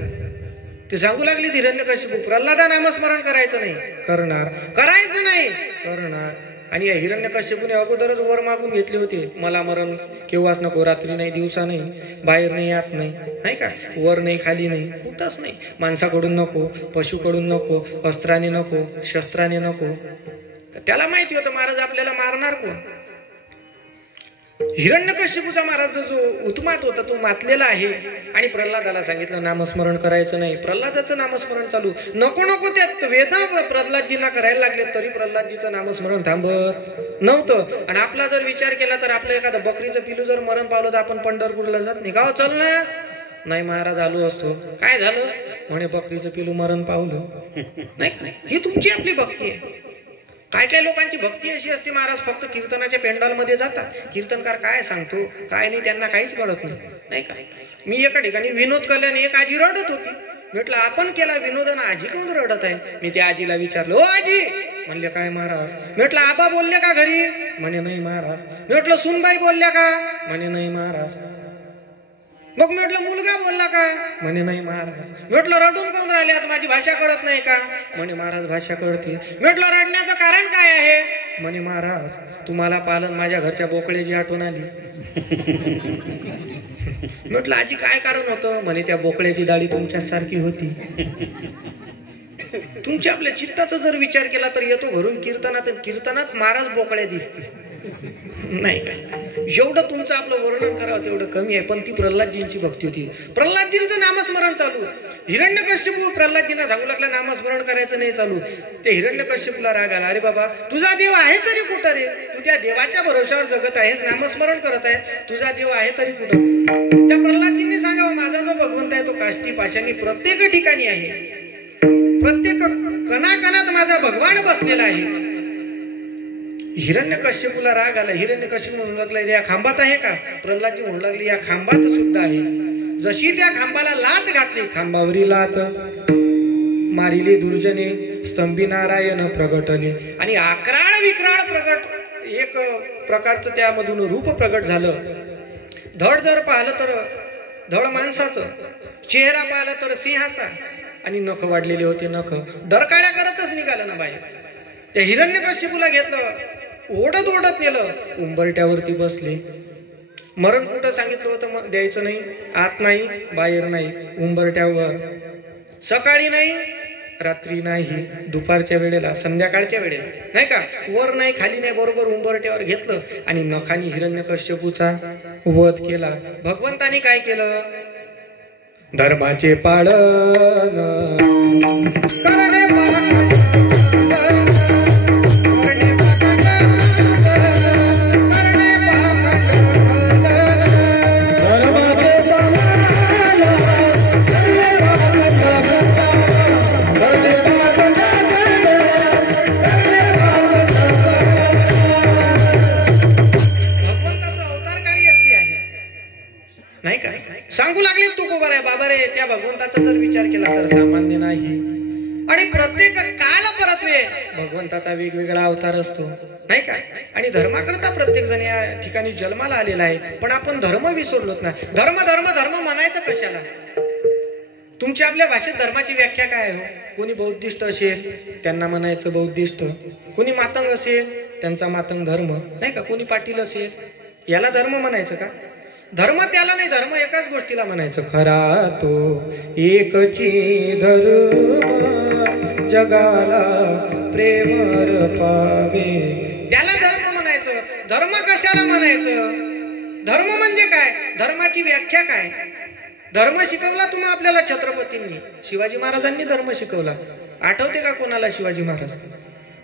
ते सांगू लागले हिरण्यकश्यपू, प्रल्हादा नामस्मरण करायचं नाही, करणार, करायचं नाही, करणार। आणि या हिरण्यकश्यपूने अगोदरच वर मागून घेतले होते, मला मरण केव्हाच नको, रात्री नाही, दिवसा नाही, बाहेर नाही, आत नाही, नाही का? वर नाही, खाली नाही, कुठंच नाही, माणसाकडून नको, पशुकडून नको, अस्त्राने नको, शस्त्राने नको। त्याला माहिती होतं महाराज आपल्याला मारणार कोण। हिरण्यकश्यपूचा महाराज जो उत्मात होता तो मातलेला आहे आणि प्रल्हादाला सांगितलं नामस्मरण करायचं नाही। प्रल्हादाचं नामस्मरण चालू, नको नको त्यात वेदा प्रल्हादजींना करायला लागले, तरी प्रल्हादजीचं नामस्मरण थांबत नव्हतं। आणि आपला जर विचार केला तर आपलं एखादं बकरीचं पिलू जर मरण पावलं तर आपण पंढरपूरला जात नाही का? चल ना, नाही महाराज आलो असतो, काय झालं म्हणे बकरीचं पिलू मरण पावलं, नाही। ही तुमची आपली भक्ती आहे। काय काय लोकांची भक्ती अशी असते महाराज, फक्त कीर्तनाच्या पेंडॉलमध्ये जातात, कीर्तनकार काय सांगतो काय नाही त्यांना काहीच कळत नाही, नाही का? मी एका ठिकाणी विनोद केल्याने एक आजी रडत होती, म्हटलं आपण केला विनोद आणि आजी कोण रडत आहे? मी त्या आजीला विचारलं, ओ आजी, म्हणले काय महाराज? म्हटलं आबा बोलले का घरी? म्हणे नाही महाराज। म्हटलं सुनबाई बोलल्या का? म्हणे नाही महाराज। मग म्हटलं मुलगा बोलला का? म्हणे नाही महाराज। म्हटलं रडून काऊन राहिले, आता माझी भाषा कळत नाही का? म्हणे महाराज भाषा कळते। म्हटलं रडण्याचं कारण काय आहे? म्हणे महाराज तुम्हाला पालन माझ्या घरच्या बोकळ्याची आठवण आली। म्हटलं आजी काय कारण होतं? म्हणे त्या बोकळ्याची दाढी तुमच्या सारखी होती। तुमच्या आपल्या चित्ताचा जर विचार केला तर येतो घरून कीर्तनात, कीर्तनात महाराज बोकळ्या दिसते। नाही काय जेवढं तुमचं आपलं वर्णन करावं तेवढं कमी आहे. पण ती प्रल्हादजींची भक्ती होती. प्रल्हादजींचं नामस्मरण चालू. हिरण्यकश्यपू प्रल्हादजींना सांगू लागला नामस्मरण करायचं नाही चालू. ते हिरण्यकश्यपूला राग आला. अरे बाबा तुझा देव आहे तरी कुठं रे? तू त्या देवाच्या भरोशावर जगत आहेस, नामस्मरण करत आहे, तुझा देव आहे तरी कुठं? त्या प्रल्हादजींनी सांगावं माझा जो भगवंत आहे तो काष्टी पाशांनी प्रत्येक ठिकाणी आहे, प्रत्येक कणाकणात माझा भगवान बसलेला आहे. हिरण्यकश्यपूला राग आला. हिरण्यकश्यप म्हणू लागला या खांबात आहे का? प्रल्हादजी म्हणू लागले या खांबात सुद्धा आहे. जशी त्या खांबाला लात घातली, खांबावरी लात मारिली दुर्जने, स्तंभी नारायण प्रगटले. आणि अकराळ विक्राळ प्रगट एक प्रकारचं त्यामधून रूप प्रगट झालं. धड जर पाहिलं तर धड माणसाचं, चेहरा पाहिला तर सिंहाचा, आणि नख वाढलेले होते. नख डरकाळ्या करतच निघालं ना बाहेर. त्या हिरण्यकश्यपूला घेतलं, ओढत ओढत नेलं, उंबरट्यावरती बसले. मरण कुठं सांगितलं होतं द्यायचं नाही? आत नाही, बाहेर नाही, उंबरट्यावर. सकाळी नाही, रात्री नाही, दुपारच्या वेळेला, संध्याकाळच्या वेळेला, नाही का? वर नाही, खाली नाही, बरोबर उंबरट्यावर घेतलं आणि नखानी हिरण्यकश्यपूचा वध केला. भगवंतानी काय केलं? धर्माचे पालन करणे नाही का? सांगू लागले तुकोबार आहे बाबा रे. त्या भगवंताचा जर विचार केला तर सामान्य नाही. आणि प्रत्येक काल परत्वे भगवंताचा वेगवेगळा अवतार असतो, नाही का? आणि धर्माकरता प्रत्येक जण या ठिकाणी जन्माला आलेला आहे. पण आपण धर्म विसरलोत ना. धर्म धर्म धर्म म्हणायचं कशाला? तुमच्या आपल्या भाषेत धर्माची व्याख्या काय आहे? कोणी बौद्धिस्ट असेल त्यांना म्हणायचं बौद्धिस्ट, कोणी मातंग असेल त्यांचा मातंग धर्म, नाही का? कोणी पाटील असेल याला धर्म म्हणायचं का? धर्म त्याला नाही, धर्म एकाच गोष्टीला म्हणायचं. खरा तो एकची धर्म जगाला प्रेमर पावे, त्याला धर्म म्हणायचं. धर्म कशाला म्हणायचं? धर्म म्हणजे काय? धर्माची व्याख्या काय? धर्म शिकवला तुम्हा आपल्याला छत्रपतींनी, शिवाजी महाराजांनी धर्म शिकवला. आठवते का कोणाला शिवाजी महाराज?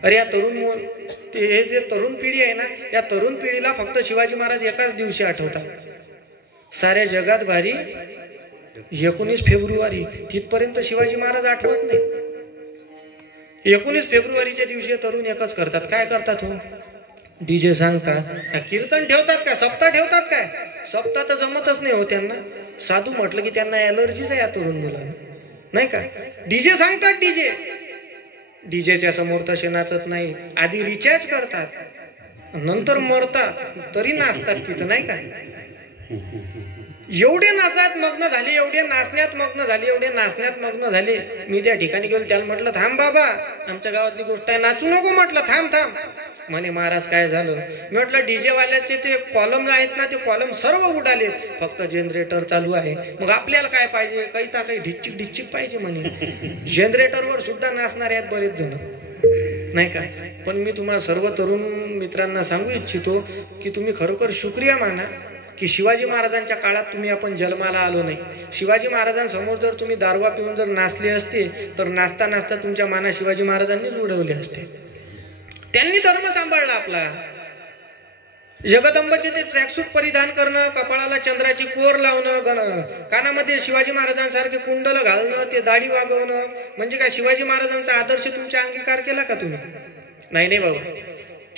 अरे या हे जे तरुण पिढी आहे ना, या तरुण पिढीला फक्त शिवाजी महाराज एकाच दिवशी आठवतात. साऱ्या जगात भारी 19 फेब्रुवारी तिथपर्यंत शिवाजी महाराज आठवत नाही. 19 फेब्रुवारीच्या दिवशी तरुण एकच करतात. काय करतात हो? डीजे सांगतात, कीर्तन ठेवतात का, सप्ताह ठेवतात काय? सप्ताह तर जमतच नाही हो त्यांना. साधू म्हटलं की त्यांना ॲलर्जीच आहे या तरुण मुलांना, नाही का? डीजे सांगतात, डीजे. डीजेच्या समोर तसे नाचत नाही. आधी रिचार्ज करतात, नंतर मरतात, तरी नाचतात तिथं, नाही का? एवढे नाचात मग्न झाले, एवढे नाचण्यात मग्न झाले, एवढे नाचण्यात मग्न झाले. मी त्या ठिकाणी गेलो, त्याला म्हटलं थांब बाबा, आमच्या गावातली गोष्ट आहे, नाचू नको म्हटलं, थांब थांब. म्हणे महाराज काय झालं? मी म्हटलं डीजे वाल्याचे ते कॉलम आहेत ना, ते कॉलम सर्व उडाले, फक्त जनरेटर चालू आहे. मग आपल्याला काय पाहिजे? काहीचा काही ढिच्चिक ढिच्चिक पाहिजे म्हणे. जनरेटरवर सुद्धा नाचणारे आहेत बरेच जण, नाही का? पण मी तुम्हाला सर्व तरुण मित्रांना सांगू इच्छितो की तुम्ही खरोखर शुक्रिया माना की शिवाजी महाराजांच्या काळात तुम्ही आपण जन्माला आलो नाही. शिवाजी महाराजांसमोर जर तुम्ही दारवा पिऊन जर नाचले असते तर नाचता नाचता तुमच्या माना शिवाजी महाराजांनीच उडवले असते. त्यांनी धर्म सांभाळला आपला. जगदंबाचे ते ट्रॅकसूट परिधान करणं, कपाळाला चंद्राची कोर लावणं, कानामध्ये शिवाजी महाराजांसारखे कुंडल घालणं, ते दाढी वागवणं, म्हणजे काय शिवाजी महाराजांचा आदर्श तुमचा अंगीकार केला का तुम्ही? नाही नाही बाबा.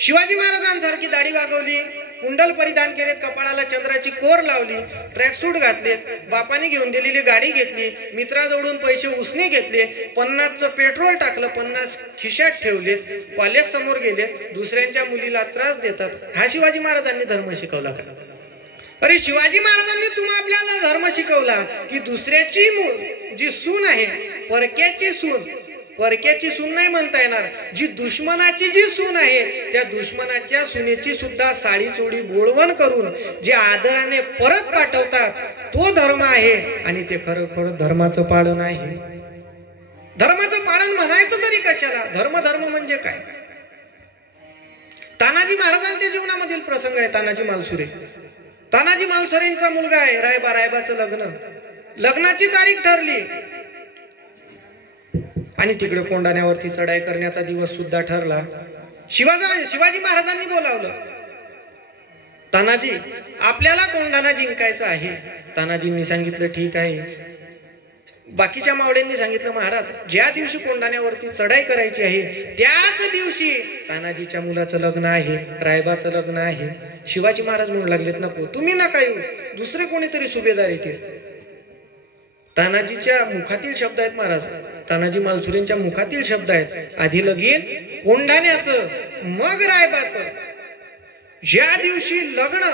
शिवाजी महाराजांसारखी दाढी वागवली, कुंडल परिधान केले, कपाळाला चंद्राची कोर लावली, ट्रॅकसूट घातले, बापाने घेऊन दिलेली गाडी घेतली, मित्राजवळून पैसे उसने घेतले, 50चं पेट्रोल टाकलं, 50 खिशात ठेवले, कॉलेज समोर गेले, दुसऱ्यांच्या मुलीला त्रास देतात. हा शिवाजी महाराजांनी धर्म शिकवला का? अरे शिवाजी महाराजांनी तुम्हा आपल्याला धर्म शिकवला की दुसऱ्याची जी सून आहे, परक्याची सून, परक्याची सून नाही म्हणता येणार, जी दुश्मनाची जी सून आहे त्या दुश्मनाच्या सुनेची सुद्धा साडी चोडी बोळवण करून जे आदराने परत पाठवतात, तो धर्म आहे. आणि ते खरं धर्माचं पालन आहे. धर्माचं पालन म्हणायचं तरी कशाला? धर्म धर्म म्हणजे काय? तानाजी महाराजांच्या जीवनामधील प्रसंग आहे तानाजी मालसुरे. तानाजी मालसुरेंचा मुलगा आहे रायबाचं लग्न. लग्नाची तारीख ठरली आणि तिकडे कोंढाण्यावरती चढाई करण्याचा दिवस सुद्धा ठरला. शिवाजी महाराजांनी बोलावलं, तानाजी आपल्याला कोंढाणा जिंकायचं आहे. तानाजींनी सांगितलं ठीक आहे. बाकीच्या मावळ्यांनी सांगितलं महाराज ज्या दिवशी कोंढाण्यावरती चढाई करायची आहे त्याच दिवशी तानाजीच्या मुलाचं लग्न आहे, रायबाचं लग्न आहे. शिवाजी महाराज म्हणू लागलेत नको, तुम्ही नका येऊ, दुसरे कोणीतरी सुभेदार येतील. तानाजीच्या मुखातील शब्द आहेत महाराज, तानाजी मालसुरेंच्या मुखातील शब्द आहेत, आधी लगीन कोंढाण्याचं मग रायबाचं. ज्या दिवशी लग्न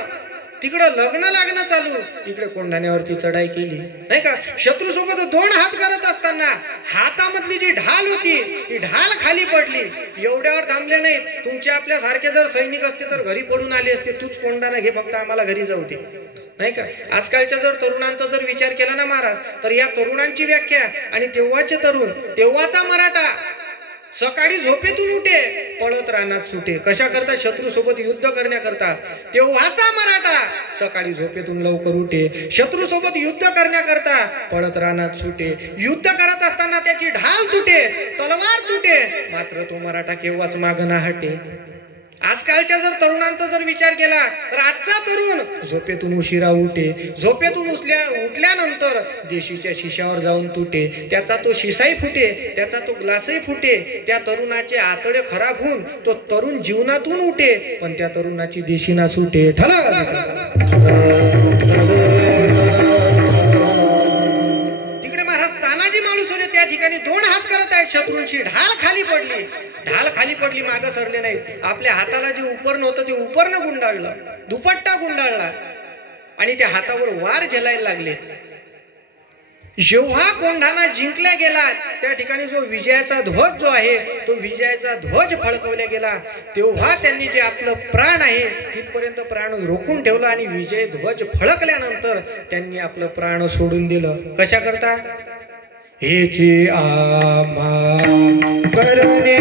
तिकडं लग्न लागणं चालू तिकडे कोंढाण्यावरती चढाई केली नाही का. शत्रू सोबत 2 हात करत असताना हातामधली जी ढाल होती ती ढाल खाली पडली. एवढ्यावर थांबले नाही, तुमच्या आपल्या सारखे जर सैनिक असते तर घरी पडून आले असते, तूच कोंढाणा घे फक्त आम्हाला घरी जाऊ दे नाही का. आजकालच्या जर तरुणांचा जर विचार केला ना महाराज तर या तरुणांची व्याख्या आणि तेव्हाचे तरुण, तेव्हाचा मराठा सकाळी झोपेतून उठे पळत रानात सुटे. कशा करता? शत्रू सोबत युद्ध करण्याकरता. तेव्हाचा मराठा सकाळी झोपेतून लवकर उठे, शत्रू सोबत युद्ध करण्याकरता पळत रानात सुटे. युद्ध करत असताना त्याची ढाल तुटे, तलवार तुटे, मात्र तो मराठा केव्हाच मागं ना हटे. आजकालच्या जर तरुणांचा जर विचार केला तर आजचा तरुण झोपेतून उशिरा उठे, झोपेतून उठल्यानंतर देशीच्या शिशावर जाऊन तुटे, त्याचा तो शिसाई फुटे, त्याचा तो ग्लासही फुटे. त्या तरुणाचे आतडे खराब होऊन तो तरुण जीवनातून उठे, पण त्या तरुणाची देशी ना सुटे. तिकडे महाराज तानाजी मालुसरे त्या ठिकाणी 2 हात करत आहेत. शत्रूंची ढाल खाली पडली, ढाल खाली पडली, मागं सरले नाहीत. आपल्या हाताला जे उपरण होतं ते उपरण गुंडाळलं, दुपट्टा गुंडाळला आणि त्या हातावर वार झेलायला लागले. जेव्हा कोंढाणा जिंकला गेला त्या ठिकाणी जो विजयाचा ध्वज जो आहे तो विजयाचा ध्वज फडकवला गेला, तेव्हा त्यांनी जे आपलं प्राण आहे तिथपर्यंत प्राण रोखून ठेवला आणि विजय ध्वज फडकल्यानंतर त्यांनी आपलं प्राण सोडून दिलं. कशा करता? हेची आम्हा करणे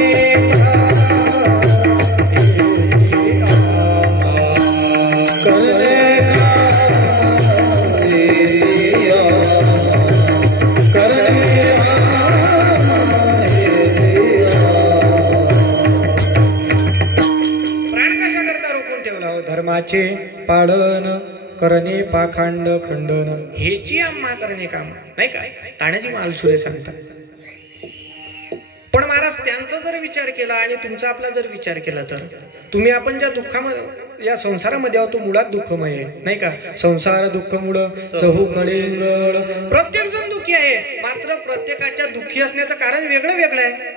धर्माचे पालन करणे पाखंड खंडन हेची आम्हा करणे काम नाही का. तानाजी मालसुरे सांगतात. पण महाराज त्यांचा जर विचार केला आणि तुमचा आपला जर विचार केला तर तुम्ही आपण ज्या दुःखामध्ये या संसारामध्ये आहोत तो मुळात दुःखमय आहे नाही का. संसार दुःखमुळ चहूकडे प्रत्येक जण दुःखी आहे, मात्र प्रत्येकाच्या दुःखी असण्याचं कारण वेगळं वेगळं आहे.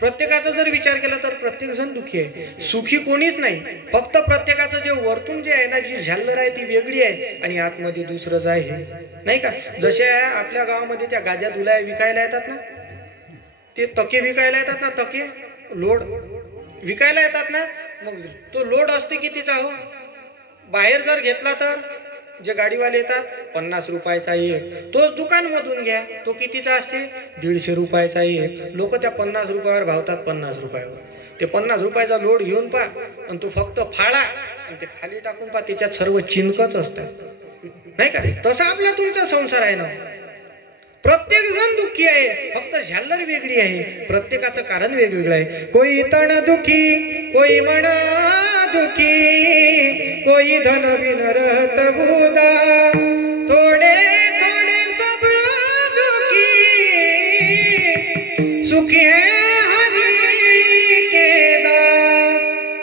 प्रत्येकाचा जर विचार केला तर प्रत्येक जण दुःखी आहे, सुखी कोणीच नाही. फक्त प्रत्येकाचं जे वरतून जे आहे ना जी झाल्लर आहे ती वेगळी आहे आणि आतमध्ये दुसरंच आहे नाही का. जसे आपल्या गावामध्ये त्या गाद्या दुल्या विकायला येतात ना, ते तके विकायला येतात ना, तके लोड विकायला येतात ना, मग तो लोड असते कितीचा हो. बाहेर जर घेतला तर जे गाडीवाले येतात 50 रुपयाचा एक, तोच दुकान मधून घ्या तो कितीचा असते 150 रुपयाचा एक. लोक त्या 50 रुपयावर भावतात 50 रुपयावर. ते 50 रुपयाचा लोड घेऊन पा आणि तो फक्त फाळा आणि ते खाली टाकून पा, त्याच्यात सर्व चिंकच असतात नाही का. तसा आपला तुमचा संसार आहे ना. प्रत्येक जण दुःखी आहे, फक्त झाल्लर वेगळी आहे, प्रत्येकाचं कारण वेगवेगळं आहे. कोई तण दुखी, कोई मन दुखी, कोई धन बिन रहत बुदा, थोडे थोडे सब दुखी, सुखी है हरी के दास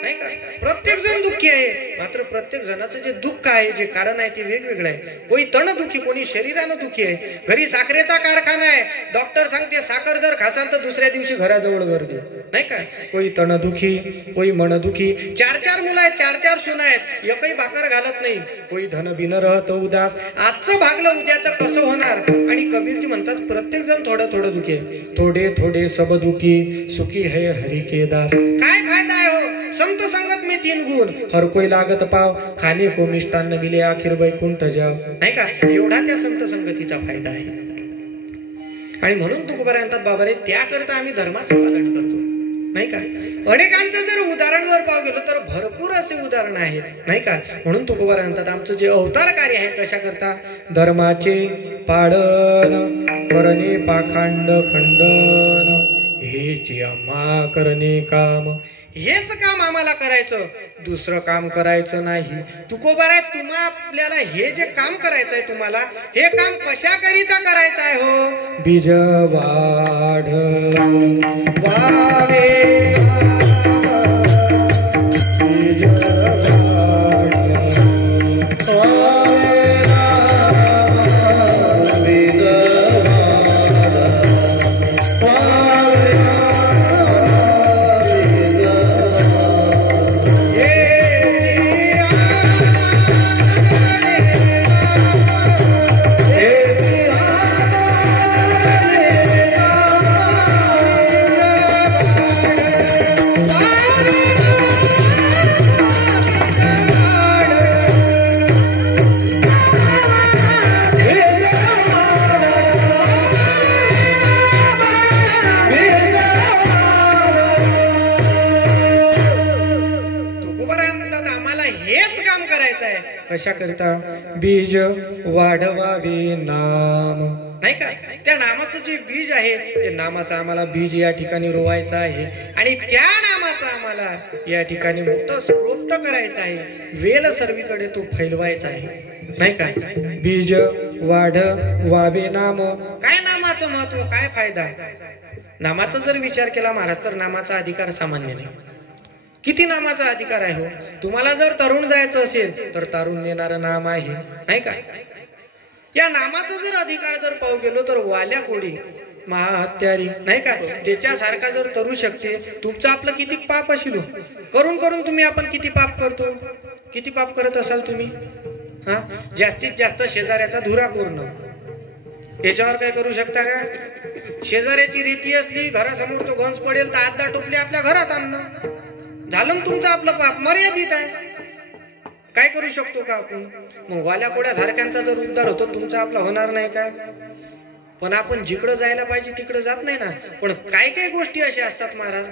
नाही का. प्रत्येक जण दुःखी आहे, मात्र प्रत्येक जणाचं जे दुःख आहे जे कारण आहे ते वेगवेगळं आहे. कोणी तण दुखी, कोणी शरीरानं दुखी आहे. घरी साखरेचा कारखाना आहे, डॉक्टर सांगते साखर जर खासाल तर दुसऱ्या दिवशी घराजवळ गर्दी नाही का. कोणी तण दुखी, कोणी मन दुखी. 4-4 मुलं आहेत, 4-4 सुना आहेत, एकही भाकर घालत नाही. कोणी धन बिन रहत उदास. आजचं भागलं उद्याचं कसं होणार. आणि कबीरजी म्हणतात प्रत्येक जण थोडं थोडं दुखी आहे. थोडे थोडे सब दुखी, सुखी है हरी के दास. काय फायदा आहे हो संत संगत में 3 गुण, हर कोई लागत पाव, खाने को मिष्टान्न मिले आखिर वैकुंठ जाव नाही का. एवढा त्या संत संगतीचा फायदा आहे. आणि म्हणून तुकोबा म्हणतात बाबा रे त्याकरता आम्ही धर्माचं पालन करतो. नाही का? अनेकांचं जर उदाहरण जर पाहू गेलो तर भरपूर असे उदाहरण आहेत, नाही का? म्हणून तुकोबा म्हणतात आमचं जे अवतार कार्य आहे कशा करता? धर्माचे पाळन करणे पाखंड खंडन हेचे आम्हा करणे काम. हेच काम आम्हाला करायचं, दुसरं काम करायचं नाही. तुकोबाराय आपल्याला हे जे काम करायचंय तुम्हाला हे काम कशाकरिता करायचं आहे हो? बीज वाढ वावे बीज कशा करता? बीज वाढवावे नाम, नाही का? त्या नामाचं जे बीज आहे ते नामाचं आम्हाला बीज या ठिकाणी रोवायचं आहे आणि त्या नामाचं आम्हाला या ठिकाणी मोठं स्रोत करायचं आहे, वेल सर्वीकडे तो फैलवायचा आहे, नाही काय? बीज वाढवावे नाम. काय नामाचं महत्व, काय फायदा? नामाचा जर विचार केला महाराज तर नामाचा अधिकार सामान्य नाही. किती नामाचा अधिकार आहे हो? तुम्हाला जर तरुण जायचं असेल तर तारून नेणारं नाम आहे, नाही का? या नामाचा जर अधिकार जर पाहू गेलो तर वाल्या कोडी महाहत्यारी, नाही का? त्याच्यासारखा जर करू शकते. तुमचं आपलं किती पाप असेल करून करून तुम्ही आपण किती पाप करतो, किती पाप करत असाल तुम्ही? हा, जास्तीत जास्त शेजाऱ्याचा धुरा करणं, याच्यावर काय करू शकता का? शेजाऱ्याची रीती असली घरासमोर तो घंस पडेल तर आधा टोपले आपल्या घरात आणणं, झालं तुमचं आपलं पाप मर्यादित आहे. काय करू शकतो का आपण? मग वाल्या कोड्या धारक्यांचा जर उद्धार होतो तुमचा आपला होणार नाही का? पण आपण जिकडं जायला पाहिजे तिकडं जात नाही ना. पण काय काय गोष्टी अशा असतात महाराज,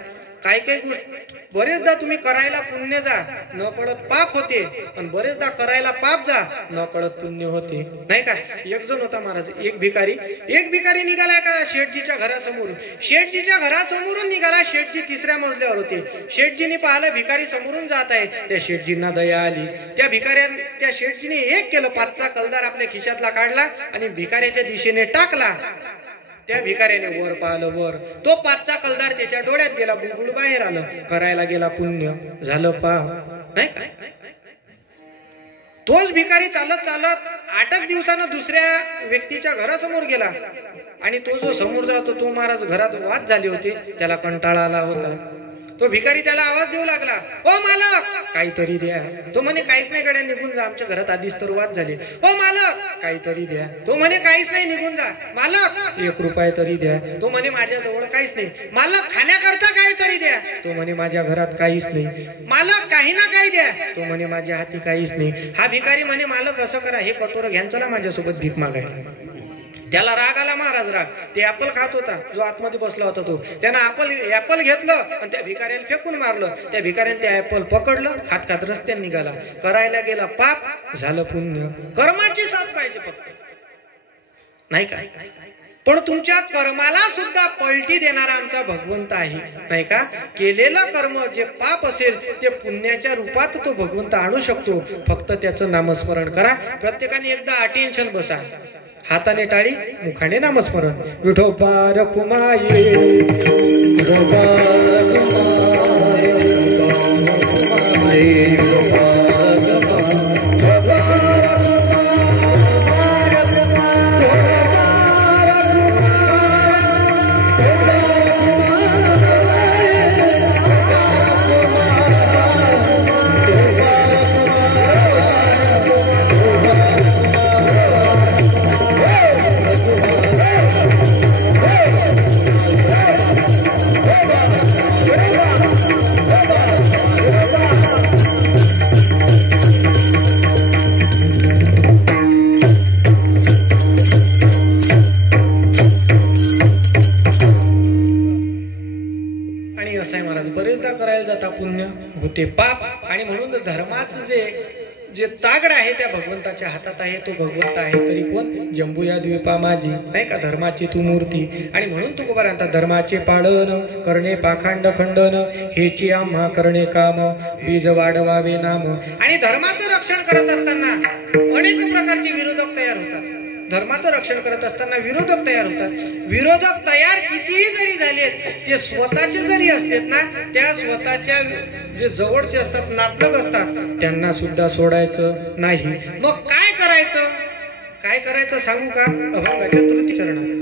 काय काय गोष्टी बरेचदा तुम्ही करायला पुण्य जा न कळत पाप होते, पण बरेचदा करायला पाप जा न कळत पुण्य होते, नाही का? एक जण होता महाराज, एक भिकारी निघाला का शेठजीच्या घरासमोरून. शेठजीच्या घरासमोरून निघाला, शेठजी तिसऱ्या मजल्यावर होते. शेठजीने पाहिलं भिकारी समोरून जात आहे, त्या शेठजींना दया आली. त्या शेठजीने एक केलं, 5चा कलदार आपल्या खिशातला काढला आणि भिकाऱ्याच्या दिशेने टाकला. त्या भिकाऱ्याने वर पाहिलं, वर तो 5चा कलदार त्याच्या डोळ्यात गेला, बुलबुल बाहेर आलं. करायला गेला पुण्य, झालं पाप, नाही का? तोच भिकारी चालत चालत 8 दिवसानं दुसऱ्या व्यक्तीच्या घरासमोर गेला आणि तो जो समोर जातो तो महाराज घरात वाद झाले होते, त्याला कंटाळा आला होता. तो भिकारी त्याला आवाज देऊ लागला, ओ मालक काहीतरी द्या. तो म्हणे काहीच नाही गड्या, निघून जा, आमच्या घरात आधीच तर वाद झाले. ओ मालक काहीतरी द्या. तो म्हणे काहीच नाही, निघून जा. मालक 1 रुपया तरी द्या. तो म्हणे माझ्याजवळ काहीच नाही. मालक खाण्याकरता काहीतरी द्या. तो म्हणे माझ्या घरात काहीच नाही. मालक काही ना काही द्या. तो म्हणे माझ्या हाती काहीच नाही. हा भिकारी म्हणे मालक असं करा, हे कटोरं घ्या चला माझ्यासोबत भीक मागायला. त्याला राग आला महाराज, राग. ते ऍपल खात होता जो आतमध्ये बसला होता, तो त्यानं ऍपल घेतलं आणि त्या भिकाऱ्याला फेकून मारलं. त्या भिकाऱ्याने ते ऍपल पकडलं, खात खात रस्त्याने निघाला. करायला गेला पाप, झालं पुण्य. कर्माची साथ पाहिजे फक्त, नाही का? पण तुमच्या कर्माला सुद्धा पलटी देणारा आमचा भगवंत आहे, नाही का? केलेलं कर्म जे पाप असेल ते पुण्याच्या रूपात तो भगवंत आणू शकतो. फक्त त्याचं नामस्मरण करा. प्रत्येकाने एकदा अटेन्शन बसा, हाताने टाळी, मुखाने नामस्मरण. विठोबा रखुमाई, विठोबा रखुमाई, विठोबा Hey! नाही महाराज, बरेचदा करायला जाता पुण्य होते पाप, आणि म्हणून धर्माचं जे तागड आहे त्या भगवंताच्या हातात आहे. तो भगवंत आहे तरी कोण? जंबू या द्वीपा माझी, नाही का, धर्माची तू मूर्ती. आणि म्हणून तू बरं आता धर्माचे पाळन करणे पाखांड खंडन, हेची आम्हा करणे काम, बीज वाढवावे नाम. आणि धर्माचं रक्षण करत असताना अनेक प्रकारचे विरोधक तयार होतात. धर्माचं रक्षण करत असताना विरोधक तयार होतात. विरोधक तयार कितीही जरी झालेत, ते स्वतःचे जरी असलेत ना, त्या स्वतःच्या जे जवळचे असतात, नातलग असतात, त्यांना सुद्धा सोडायचं नाही. मग काय करायचं? काय करायचं सांगू का? अभंगाच्या तृतीय चरणात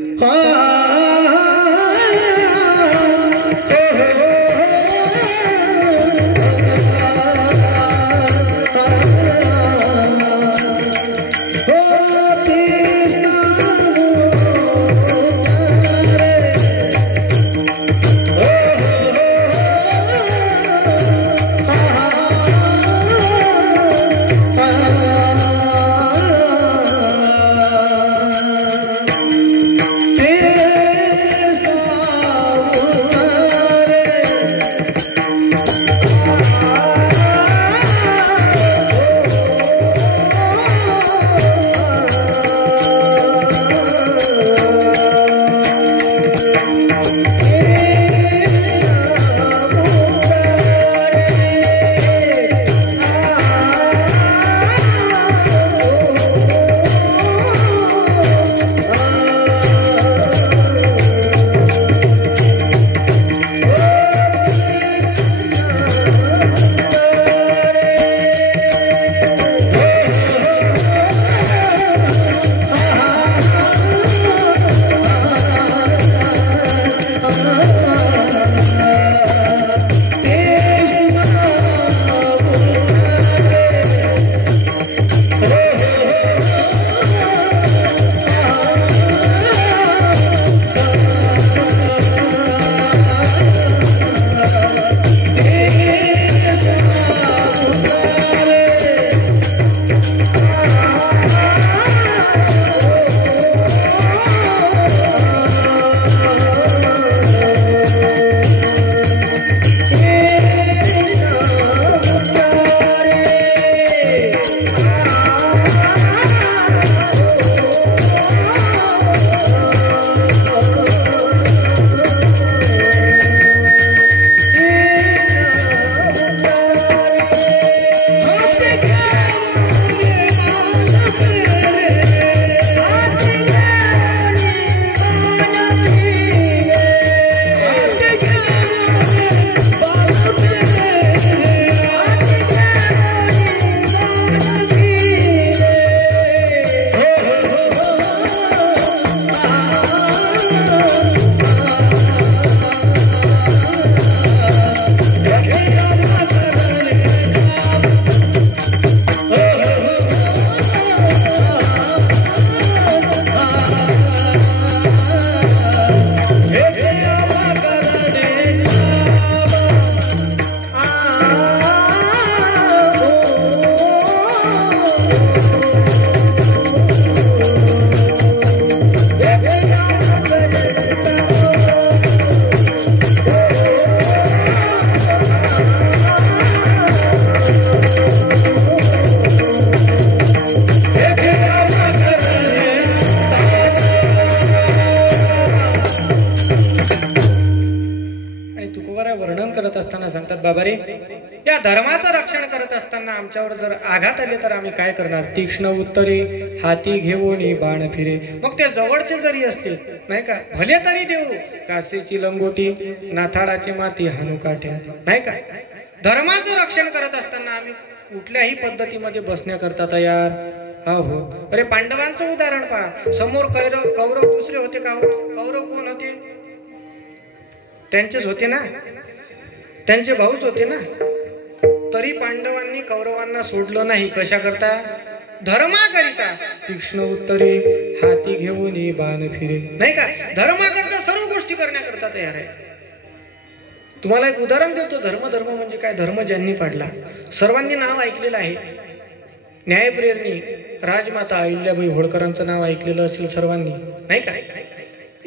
बाबा रे, या धर्माचं रक्षण करत असताना आमच्यावर जर आघात आले तर आम्ही काय करणार? तीक्ष्ण उत्तरे हाती घेऊन बाण फिरे. मग ते जवळचे जरी असतील, नाही का, भले तरी देऊ कासेची लंगोटी, नाथाळाची माती हानू काठ्या, नाही का. धर्माचं रक्षण करत असताना आम्ही कुठल्याही पद्धतीमध्ये बसण्याकरता तयार आहोत. अरे पांडवांचं उदाहरण पहा. समोर कौरव दुसरे होते का? कौरव कोण होते? त्यांचेच होते ना, त्यांचे भाऊच होते ना. तरी पांडवांनी कौरवांना सोडलं नाही. कशा करता? धर्माकरिता. तीक्ष्ण उत्तरे हाती घेऊन बाण फिरे, नाही का. धर्माकरता सर्व गोष्टी करण्याकरता तयार आहे. तुम्हाला एक उदाहरण देतो. धर्म म्हणजे काय? धर्म ज्यांनी पाडला. सर्वांनी नाव ऐकलेलं आहे. न्यायप्रेरणी राजमाता अहिल्याबाई होळकरांचं नाव ऐकलेलं असेल सर्वांनी, नाही का.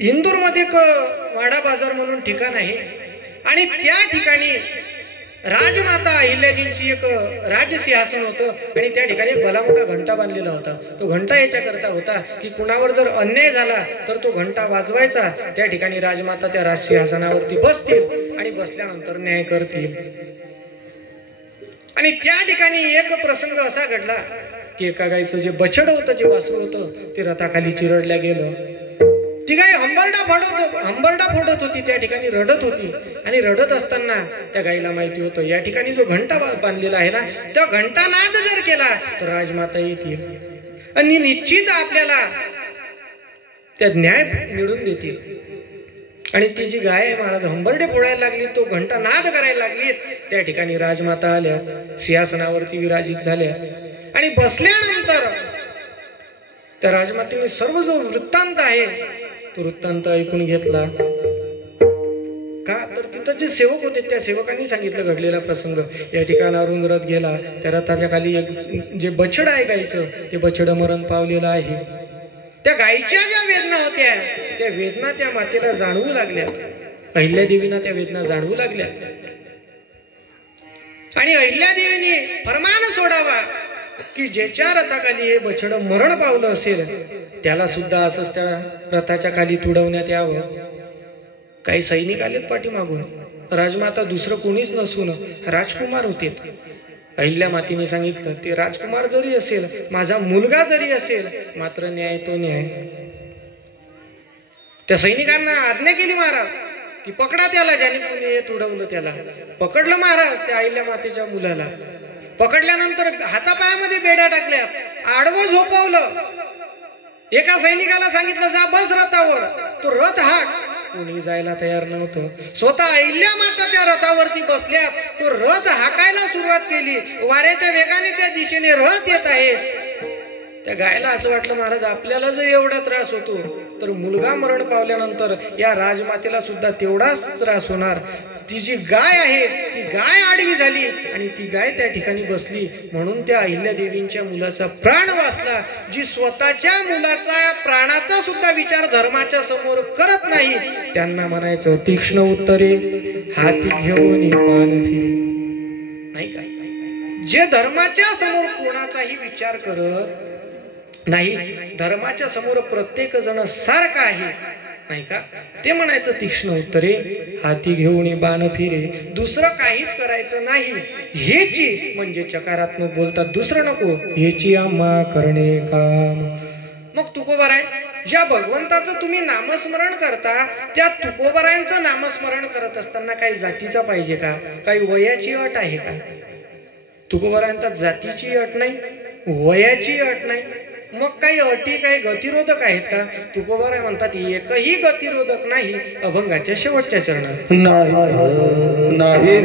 इंदूरमध्ये एक वाडा बाजार म्हणून ठिकाण आहे. आणि त्या ठिकाणी राजमाता अहिल्याजींची एक राजसिंहासन होतं आणि त्या ठिकाणी एक भला मोठा घंटा बांधलेला होता. तो घंटा याच्याकरता होता की कुणावर जर अन्याय झाला तर तो घंटा वाजवायचा. त्या ठिकाणी राजमाता त्या राजसिंहासनावरती बसतील आणि बसल्यानंतर न्याय करतील. आणि त्या ठिकाणी एक प्रसंग असा घडला की एका गाईचं जे बछड होतं, जे वासरू होतं, ते रथाखाली चिरडल्या गेलं. ती गाय हंबरडा फोडत होती, त्या ठिकाणी रडत होती. आणि रडत असताना त्या गाईला माहिती होतं या ठिकाणी जो घंटा बांधलेला आहे ना, त्या घंटा नाद जर केला तर राजमाता येतील आणि निश्चित आपल्याला त्या न्याय मिळून देतील. आणि ती जी गाय आहे महाराज हंबरडे फोडायला लागली, तो घंटा नाद करायला लागली. त्या ठिकाणी राजमाता आल्या, सिंहासनावरती विराजित झाल्या आणि बसल्यानंतर त्या राजमातेने सर्व जो वृत्तांत आहे तो वृत्तांत ऐकून घेतला. का तर तिथं जे सेवक होते त्या सेवकांनी सांगितलं घडलेला प्रसंग. या ठिकाणावरून रथ गेला, त्या रथाच्या खाली एक जे बछड आहे गायचं, ते बछड मरण पावलेलं आहे. त्या गायीच्या ज्या वेदना होत्या त्या वेदना त्या मातेला जाणवू लागल्या. अहिल्यादेवींना त्या वेदना जाणवू लागल्या आणि अहिल्यादेवीने फरमान सोडावा की ज्याच्या रथाखाली हे बछड मरण पावलं असेल त्याला सुद्धा असंच त्या रथाच्या खाली तुडवण्यात यावं. काही सैनिक आलेत पाठीमागून. राजमाता दुसरं कोणीच नसून राजकुमार होते. अहिल्या मातेने सांगितलं ते राजकुमार जरी असेल, माझा मुलगा जरी असेल, मात्र न्याय तो न्याय. त्या सैनिकांना आज्ञा केली महाराज की पकडा त्याला, ज्याने कोणी तुडवलं त्याला. पकडलं महाराज त्या अहिल्या मातेच्या मुलाला. पकडल्यानंतर हातापायामध्ये बेड्या टाकल्या, आडवं झोपवलं. एका सैनिकाला सांगितलं जा बस रथावर. तो रथ हाक. कोणी जायला तयार नव्हतं. स्वतः अहिल्या माता त्या रथावरती बसल्या. तो रथ हाकायला सुरुवात केली. वाऱ्याच्या वेगाने त्या दिशेने रथ येत आहे. त्या गायला असं वाटलं महाराज आपल्याला जर एवढा त्रास होतो तर मुलगा मरण पावल्यानंतर या राजमातेला सुद्धा तेवढाच त्रास होणार. ती जी गाय आहे ती गाय आडवी झाली आणि ती गाय त्या ठिकाणी बसली. म्हणून त्या अहिल्यादेवींच्या मुलाचा प्राण वाचला. जी स्वतःच्या मुलाचा प्राणाचा सुद्धा विचार धर्माच्या समोर करत नाही त्यांना म्हणायचं तीक्ष्ण उत्तरे हाती घेऊन पान फिरे. नाही का? जे धर्माच्या समोर कोणाचाही विचार करत नाही, धर्माच्या समोर प्रत्येक जण सारखा आहे, नाही का, ते म्हणायचं तीक्ष्ण उत्तरे हाती घेऊन बाण फिरे. दुसरं काहीच करायचं नाही. हेची म्हणजे चकारात्मक बोलतात, दुसरं नको, हेची आम्हा करणे काम. मग तुकोबाराय ज्या भगवंताचं तुम्ही नामस्मरण करता त्या तुकोबारायांचं नामस्मरण करत असताना काही जातीचा पाहिजे का? काही वयाची अट आहे का? तुकोबारायांचा जातीची अट नाही, वयाची अट नाही. मग काही अटी काही गतिरोधक आहेत का? तुकोबाराय म्हणतात एकही गतिरोधक नाही अभंगाच्या शेवटच्या चरणात. नाही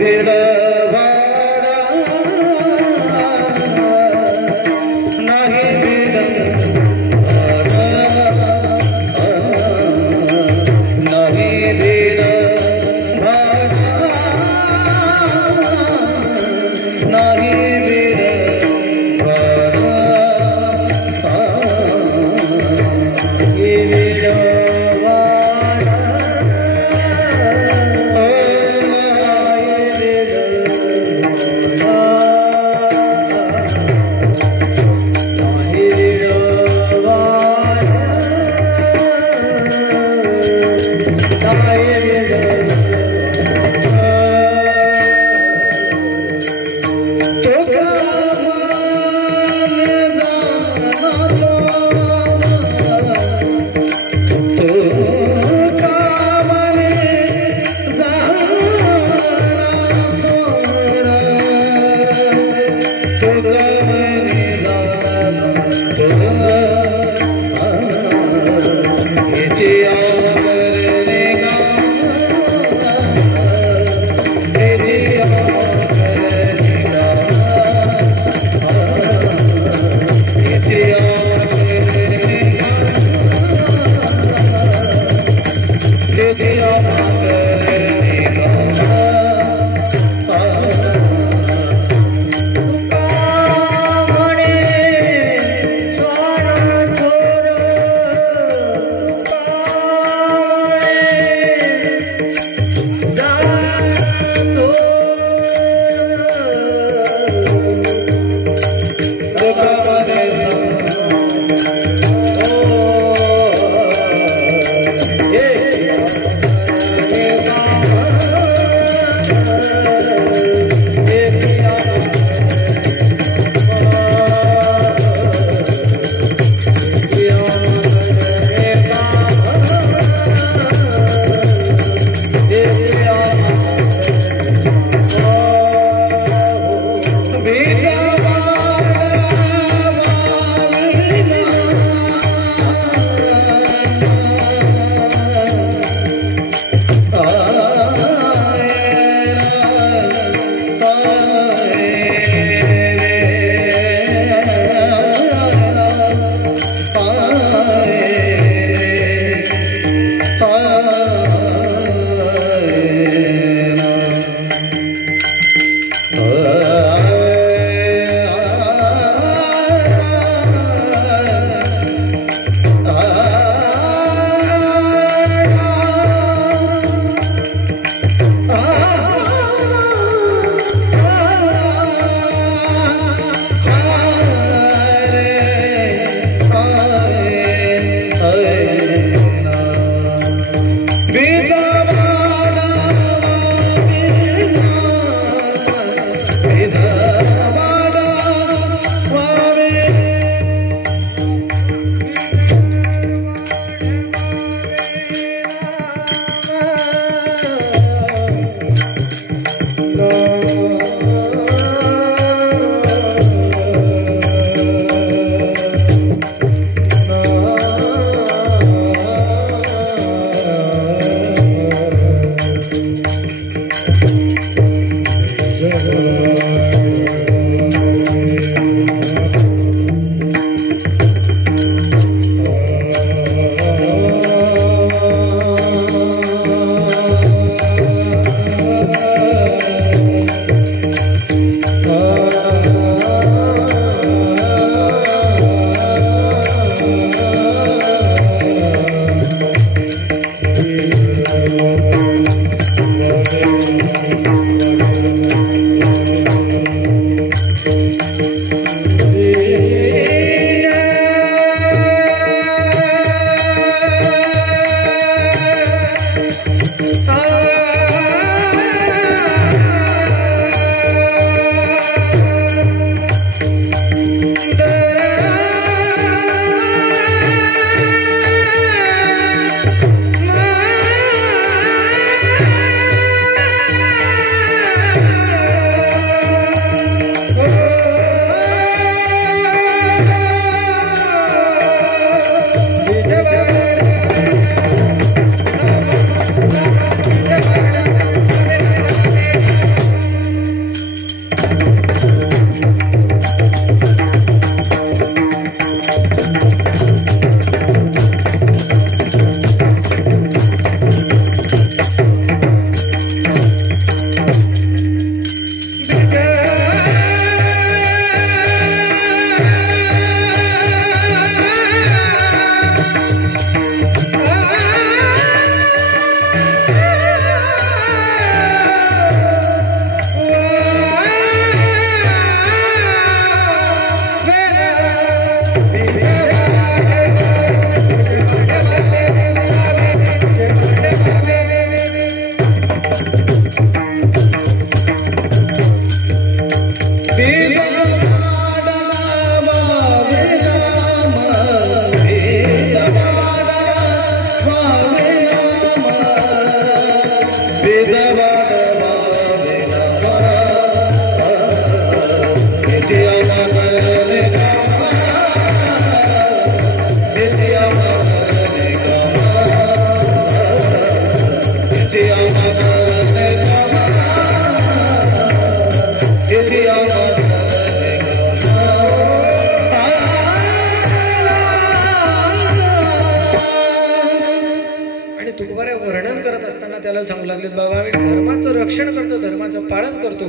वर्णन करत असताना त्याला सांगू लागले, बाबा आम्ही धर्माचं रक्षण करतो, धर्माचं पालन करतो.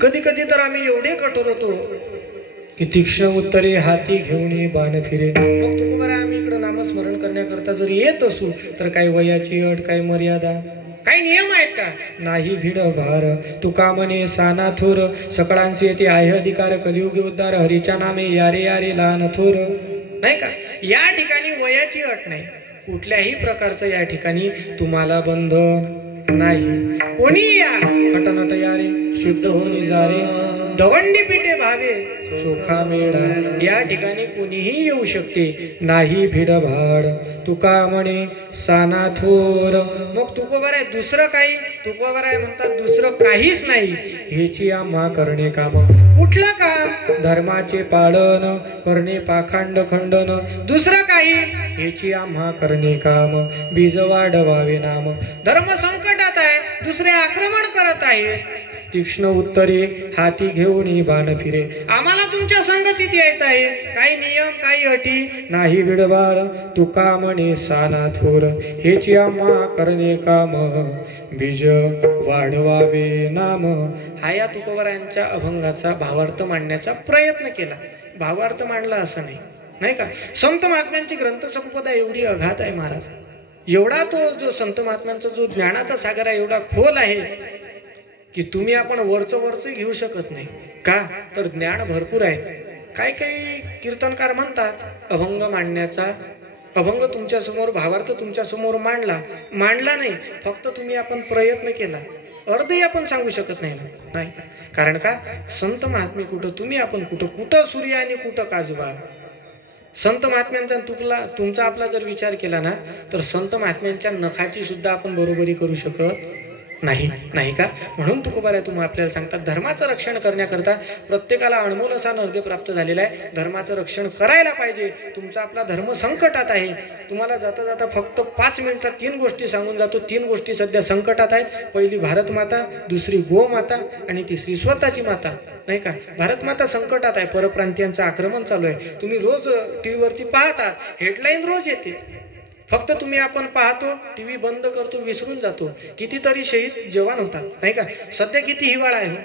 कधी कधी तर आम्ही एवढे कठोर होतो की तीक्ष्ण उत्तरे हाती घेऊन बाण फिरे. मग तुकोबारा आम्ही इकडं नामस्मरण करण्याकरता जर येत असू तर काही वयाची अट, काही मर्यादा, काही नियम आहेत का? नाही भिड भार तुका म्हणे साना थोर, सकळांशी येते आहे अधिकार, कलियुगी उद्धार, हरीच्या नामे यारे यारे लहान थोर. नाही का? या ठिकाणी वयाची अट नाही, कुठल्याही प्रकारचं या ठिकाणी तुम्हाला बंधन नाही. कोणी या खटनट यारे शुद्ध होऊन जारे, दवंडी पिठे भावे सोखा मेळा. या ठिकाणी कोणीही येऊ शकते. नाही भिड भाड तुका म्हणे साना थोर. मग तुकोबार आहे दुसरं काही? तुकोबार आहे म्हणतात दुसरं काहीच नाही. हेची आम्हा करणे काम. कुठलं काम? धर्माचे पालन करणे पाखंड खंडन. दुसरं काही? हेची आम्हा करणे काम, बीज वाढवावे नाम. धर्म संकटात आहे, दुसरे आक्रमण करत आहे. तीक्ष्ण उत्तरे हाती घेऊन बाण फिरे. आम्हाला तुमच्या संगतीत यायचं आहे. काही नियम, काही अटी. नाही बिडबार तुका म्हणे साना थोर. हेची आम्हा करणे काम, बीज वाढवावे नाम. हा या तुकोबारायांच्या अभंगाचा भावार्थ मांडण्याचा प्रयत्न केला. भावार्थ मांडला असं नाही, नाही का? संत महात्म्यांची ग्रंथसंपदा एवढी अगाध आहे महाराज. एवढा तो जो संत महात्म्यांचा जो ज्ञानाचा सागर आहे एवढा खोल आहे की तुम्ही आपण वरच घेऊ शकत नाही. का? तर ज्ञान भरपूर आहे. काही काही कीर्तनकार म्हणतात अभंग मांडण्याचा, अभंग तुमच्या समोर, भावार्थ तुमच्या समोर मांडला नाही, फक्त तुम्ही आपण प्रयत्न केला, अर्धही आपण सांगू शकत नाही. कारण का? संत महात्मे कुठं, तुम्ही आपण कुठं सूर्य आणि कुठं काजवा. संत महात्म्यांचा तुमचा आपला जर विचार केला ना तर संत महात्म्यांच्या नखाची सुद्धा आपण बरोबरी करू शकत नाही का? म्हणून तुकोबार तुम्ही आपल्याला सांगतात धर्माचं रक्षण करण्याकरता प्रत्येकाला अनमोल असा नर्दे प्राप्त झालेला आहे. धर्माचं रक्षण करायला पाहिजे. तुमचा आपला धर्म संकटात आहे. तुम्हाला जाता जाता फक्त 5 मिनिटात 3 गोष्टी सांगून जातो. 3 गोष्टी सध्या संकटात आहेत. पहिली भारत माता, दुसरी गो माता आणि तिसरी स्वतःची माता. नाही का? भारत माता संकटात आहे. परप्रांतीयांचं आक्रमण चालू आहे. तुम्ही रोज टीव्हीवरती पाहतात, हेडलाईन रोज येते. फक्त तुम्ही आपण पाहतो, टीव्ही बंद करतो, विसरून जातो. कितीतरी शहीद जवान होतात. नाही का? सध्या किती हिवाळा आहे,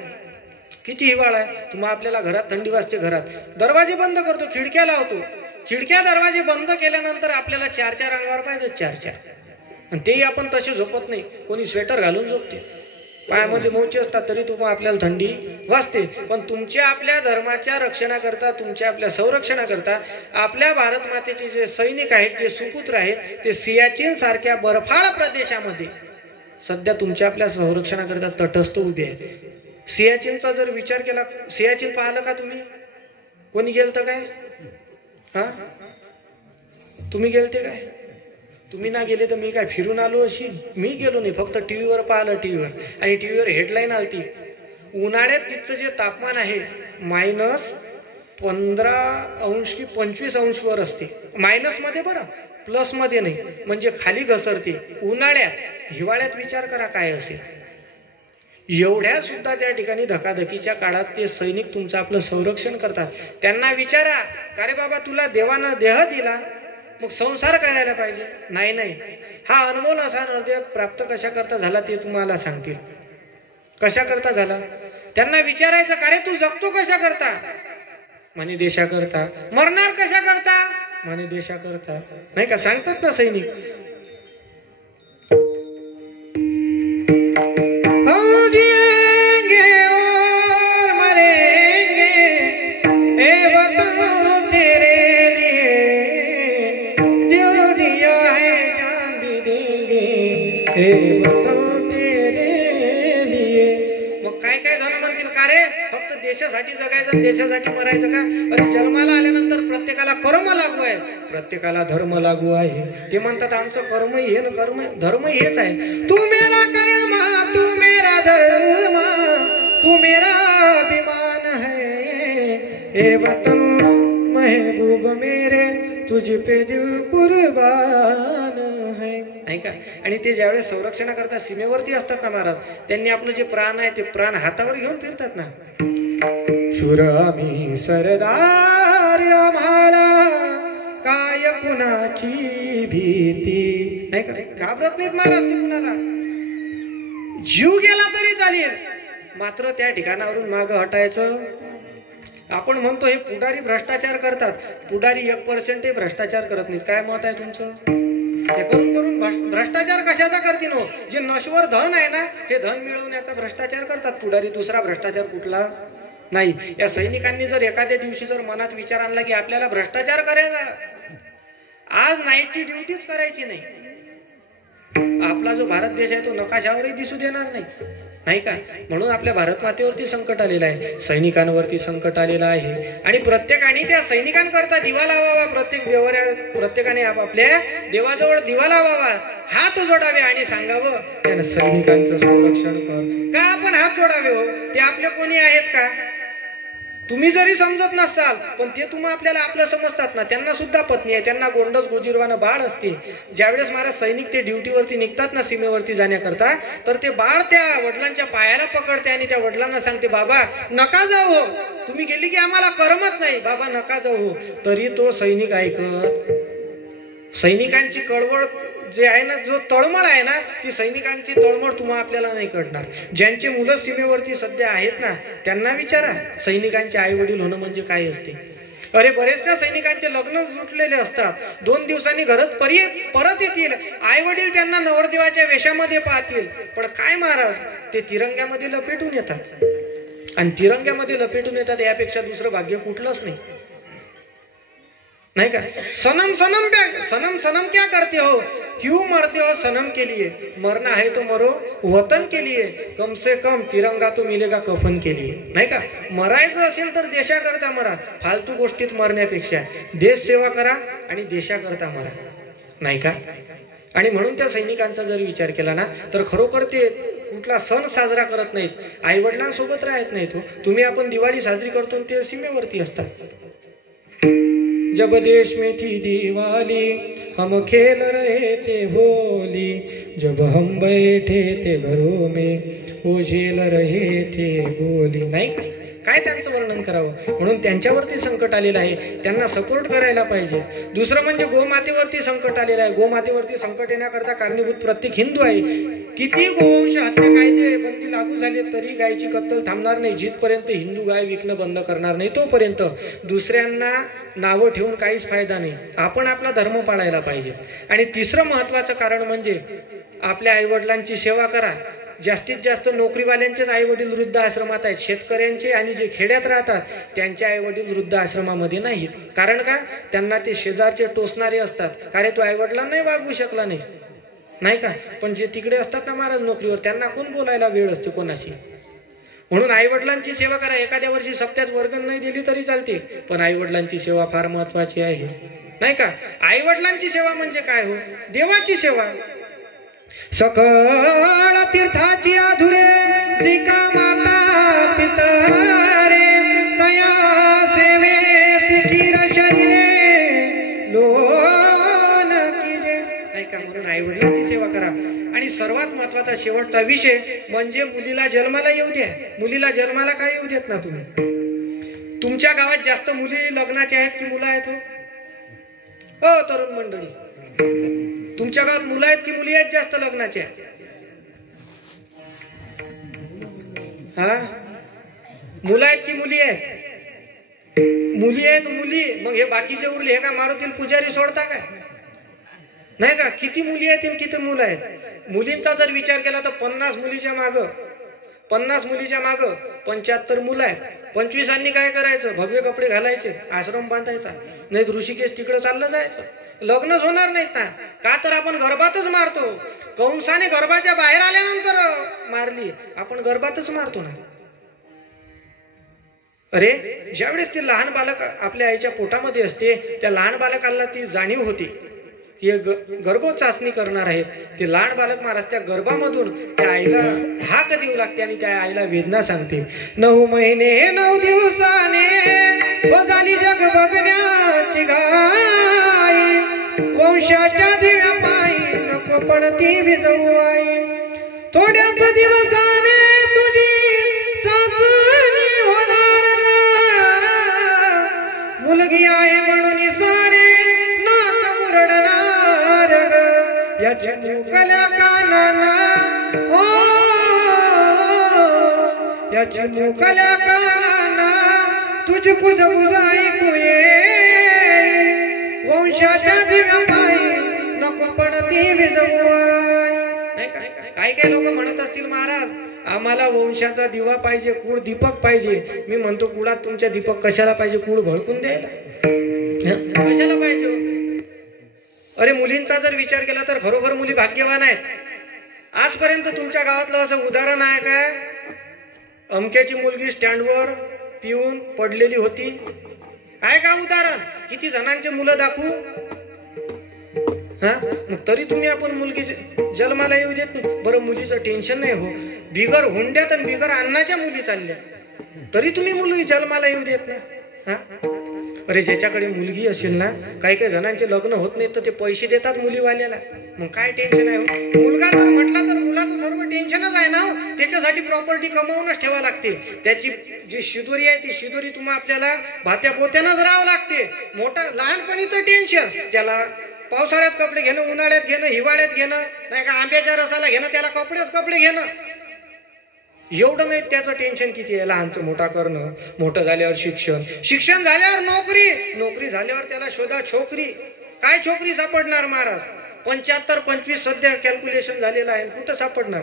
किती हिवाळा आहे. तुम्हाला आपल्याला घरात थंडी वाजते, घरात दरवाजे बंद करतो, खिडक्या लावतो. खिडक्या दरवाजे बंद केल्यानंतर आपल्याला 4-4 अंगावर पाहिजे, 4-4. आणि तेही आपण तसे झोपत नाही. कोणी स्वेटर घालून झोपते, पायामध्ये मोचे असतात, तरी तुम्हाला आपल्याला थंडी वाजते. पण तुमच्या आपल्या धर्माच्या रक्षणाकरता, तुमच्या आपल्या संरक्षणाकरता आपल्या भारत मातेचे जे सैनिक आहेत, जे सुपुत्र आहेत, ते सियाचीन सारख्या बर्फाळ प्रदेशामध्ये सध्या तुमच्या आपल्या संरक्षणाकरता तटस्थ उभे आहेत. सियाचीनचा जर विचार केला, सियाचीन पाहिलं का तुम्ही? कोणी गेलतं काय? हा, तुम्ही गेलते काय? तुम्ही ना गेले तर मी काय फिरून आलो अशी? मी गेलो नाही, फक्त टीव्हीवर पाहिलं. टीव्हीवर आणि टीव्हीवर हेडलाईन आलती, उन्हाळ्यात तिथचं जे तापमान आहे -15 की 25 वर असते. मायनसमध्ये बरं, प्लसमध्ये नाही, म्हणजे खाली घसरते उन्हाळ्यात. हिवाळ्यात विचार करा काय असेल. एवढ्या सुद्धा त्या ठिकाणी धकाधकीच्या काळात ते सैनिक तुमचं आपलं संरक्षण करतात. त्यांना विचारा, का रे बाबा तुला देवानं देह दिला, मग संसार करायला पाहिजे? नाही. हा अनमोल असा नरदेव प्राप्त कशा करता झाला ते तुम्हाला सांगतील. कशा करता झाला? त्यांना विचारायचं, का रे तू जगतो कशा करता? म्हणे देशा करता. मरणार कशा करता? म्हणे देशा करता. नाही का? सांगतात ना सैनिक. मग काय झालं म्हणतील, का रे फक्त देशासाठी जगायचं, देशासाठी मरायचं का? अरे जन्माला आल्यानंतर प्रत्येकाला कर्म लागू आहे, प्रत्येकाला धर्म लागू आहे. ते म्हणतात आमचं कर्म हे न कर्म धर्म हेच आहे. तू मेरा कर्म तू मेरा धर्म तू मेरा अभिमान है, ए वतन महबूब मेरे तुझ पे दिल कुर्बान है. नाही का? आणि ते ज्यावेळेस संरक्षण करतात सीमेवरती असतात ना महाराज, त्यांनी आपलं जे प्राण आहे ते प्राण हातावर घेऊन फिरतात ना. शूर आम्ही सरदार आम्हाला काय कुणाची भीती. नाही का? घाबरत नाहीत महाराज ते कुणाला. जीव गेला तरी चालेल, मात्र त्या ठिकाणावरून मागं हटायचं. आपण म्हणतो हे पुढारी भ्रष्टाचार करतात, पुढारी 1% भ्रष्टाचार करत नाहीत. काय मत आहे तुमचं? हे करून करून भ्रष्टाचार कशाचा करतील हो? जे नश्वर धन आहे ना, हे धन मिळवण्याचा भ्रष्टाचार करतात पुढारी. दुसरा भ्रष्टाचार कुठला नाही. या सैनिकांनी जर एखाद्या दिवशी जर मनात विचार आणला की आपल्याला भ्रष्टाचार करायचा, आज नाईटची ड्युटीच करायची नाही, आपला जो भारत देश आहे तो नकाशावरही दिसू देणार नाही. नाही का? म्हणून आपल्या भारत मातेवरती संकट आलेलं आहे, सैनिकांवरती संकट आलेलं आहे. आणि प्रत्येकाने त्या सैनिकांकरता दिवा लावावा. प्रत्येकाने आपापल्या देवाजवळ दिवा लावावा, हात जोडावे आणि सांगावं त्यानं सैनिकांचं संरक्षण कर. का आपण हात जोडावे हो? ते आपले कोणी आहेत का? तुम्ही जरी समजत नसाल पण ते तुम्ही आपल्याला आपलं समजतात ना. त्यांना सुद्धा पत्नी आहे, त्यांना गोंडस गोजीरवानं बाळ असते. ज्यावेळेस महाराज सैनिक ते ड्युटीवरती निघतात ना सीमेवरती जाण्याकरता, तर ते बाळ त्या वडिलांच्या पायाला पकडते आणि त्या वडिलांना सांगते बाबा नका जाऊ हो, तुम्ही गेली की आम्हाला करमत नाही, बाबा नका जाऊ हो. तरी तो सैनिक ऐकत. सैनिकांची कळवळ जे आहे ना, जो तळमळ आहे ना, ती सैनिकांची तळमळ तुम्हाला आपल्याला नाही कळणार. ज्यांची मुलं सीमेवरती सध्या आहेत ना त्यांना विचारा सैनिकांचे आई वडील होणं म्हणजे काय असते. अरे बरेचशा सैनिकांचे लग्न जुटलेले असतात, 2 दिवसांनी घरात परत येतील, आई वडील त्यांना नवरदेवाच्या वेशामध्ये पाहतील, पण काय महाराज ते तिरंग्यामध्ये लपेटून येतात. आणि तिरंग्यामध्ये लपेटून येतात यापेक्षा दुसरं भाग्य कुठलंच नाही. नहीं का? सनम सनम सनम सनम क्या करते हो, क्यों मरते हो सनम के लिए, मरना है तो मरो वतन के लिए, कम से कम तिरंगा तो मिलेगा कफन के लिए. नाही का? मरायचं असेल तर देशाकरता मरा, फालतू गोष्टीत मरण्यापेक्षा देश सेवा करा आणि देशाकरता मरा. नाही का? आणि म्हणून त्या सैनिकांचा जर विचार केला ना तर खरोखर ते कुठला सण साजरा करत नाहीत, आई वडिलांसोबत राहत नाहीत. तुम्ही आपण दिवाळी साजरी करतो ते सीमेवरती असतात. जब देश में थी दिवाली हम खेल रहे थे होली, जब हम बैठे थे घरों में वो झेल रहे थे गोली. नाही काय त्यांचं वर्णन करावं. म्हणून त्यांच्यावरती संकट आलेलं आहे, त्यांना सपोर्ट करायला पाहिजे. दुसरं म्हणजे गोमातेवरती संकट आलेलं आहे. गोमातेवरती संकट येण्याकरता कारणीभूत प्रत्येक हिंदू आहे. किती गोवंश हत्या कायदे बंदी लागू झाले तरी गायची कत्तल थांबणार नाही. जिथपर्यंत हिंदू गाय विकणं बंद करणार नाही तोपर्यंत दुसऱ्यांना नावं ठेवून काहीच फायदा नाही. आपण आपला धर्म पाळायला पाहिजे. आणि तिसरं महत्वाचं कारण म्हणजे आपल्या आईवडिलांची सेवा करा. जास्तीत जास्त नोकरीवाल्यांचेच आई वडील वृद्ध आश्रमात आहेत, शेतकऱ्यांचे आणि जे खेड्यात राहतात त्यांचे आई वडील वृद्ध आश्रमामध्ये नाहीत. कारण का? त्यांना ते शेजारचे टोचणारे असतात, कारण तो आई वडिलांनाही वागवू शकला नाही. नाही का? पण जे तिकडे असतात ना महाराज नोकरीवर, त्यांना कोण बोलायला वेळ असते कोणाशी. म्हणून आई वडिलांची सेवा करा. एखाद्या वर्षी सप्त्यात वर्गण नाही दिली तरी चालते, पण आई वडिलांची सेवा फार महत्वाची आहे. नाही का? आई वडिलांची सेवा म्हणजे काय हो? देवाची सेवा. सकळ तीर्थाची अधुरे जिका माता पितरे, तया सेवे सिखीर शरीरे लोन किरे. नाही का? म्हणून आई वडिलांची सेवा करा. आणि सर्वात महत्वाचा शेवटचा विषय म्हणजे मुलीला जन्माला येऊ द्या. मुलीला जन्माला काय येऊ देत ना तुम्ही? तुमच्या गावात जास्त मुली लग्नाच्या आहेत की मुलं आहेत हो तरुण मंडळी? तुमच्या गावात मुलं आहेत की मुली आहेत जास्त लग्नाच्या? हा, मुलं आहेत की मुली आहेत? मुली आहेत मुली. मग हे बाकीचे उरले हे का मारुतीला पुजारी सोडता काय? नाही का? किती मुली आहेत किती मुलं आहेत? मुलींचा जर विचार केला तर 50 मुलीच्या माग 75 मुलं आहेत. 25 काय करायचं? भव्य कपडे घालायचे, आश्रम बांधायचा, नाही ऋषिकेश तिकडे चाललं जायचं. लग्नच होणार नाहीत ना. का तर आपण गर्भातच मारतो. कंसाने गर्भाच्या बाहेर आल्यानंतर मारली, आपण गर्भातच मारतो ना. अरे ज्यावेळेस ते लहान बालक आपल्या आईच्या पोटामध्ये असते, त्या लहान बालकाला ती जाणीव होती की गर्भ चाचणी करणार आहेत. ते लहान बालक महाराज त्या गर्भामधून त्या आईला हाक देऊ लागते आणि त्या आईला वेदना सांगते. 9 महिने 9 दिवसाने झाली जग बघण्याची घाई, वंशाच्या दिव्या पायी नको पडती विजवू आई. थोड्याच दिवसाने तुझी चाचणी होणार, मुलगी आहे म्हणून सारे नाक मुरडणार. याच्या मुकल्या कानाना हो, याच्या मुकल्या कानाना तुझ कुज ऐकू ये, वंशाच्या दिव्या पायी नको पडती विजवू आई. काही काही लोक म्हणत असतील महाराज आम्हाला वंशाचा दिवा पाहिजे, कुळ दीपक पाहिजे. मी म्हणतो कुळात तुमच्या दीपक कशाला पाहिजे? कुळ भडकून द्यायला कशाला पाहिजे? अरे मुलींचा जर विचार केला तर खरोखर मुली भाग्यवान आहेत. आजपर्यंत तुमच्या गावातलं असं उदाहरण आहे काय? अमक्याची मुलगी स्टँडवर पिऊन पडलेली होती, आहे का उदाहरण? किती जणांचे मुलं दाखवू? मग तरी तुम्ही आपण मुलगी जन्माला येऊ देत नाही. बरं मुलीचं टेन्शन नाही हो, बिगर हुंड्यात आणि बिगर अन्नाच्या मुली चालल्या, तरी तुम्ही मुलगी जन्माला येऊ देत नाही. अरे ज्याच्याकडे मुलगी असेल ना, काही काही जणांचे लग्न होत नाही तर ते पैसे देतात मुलीवाल्याला. मग काय टेन्शन आहे हो? मुलगा जर म्हटला तर मुलाचं सर्व टेन्शनच आहे ना. त्याच्यासाठी प्रॉपर्टी कमवूनच ठेवा लागते. त्याची जी शिदोरी आहे ती शिदोरी तुम्हाला आपल्याला भात्या पोत्यानंच राहावं लागते. मोठा लहानपणीचं टेन्शन, त्याला पावसाळ्यात कपडे घेणं, उन्हाळ्यात घेणं, हिवाळ्यात घेणं, नाही का आंब्याच्या रसाला घेणं, त्याला कपडे घेणं, एवढं नाही त्याचं टेन्शन किती आहे. लहानचं मोठा करणं, मोठं झाल्यावर शिक्षण झाल्यावर नोकरी झाल्यावर त्याला शोधा छोकरी. काय छोकरी सापडणार महाराज? 75-25 सध्या कॅल्क्युलेशन झालेलं आहे, कुठं सापडणार?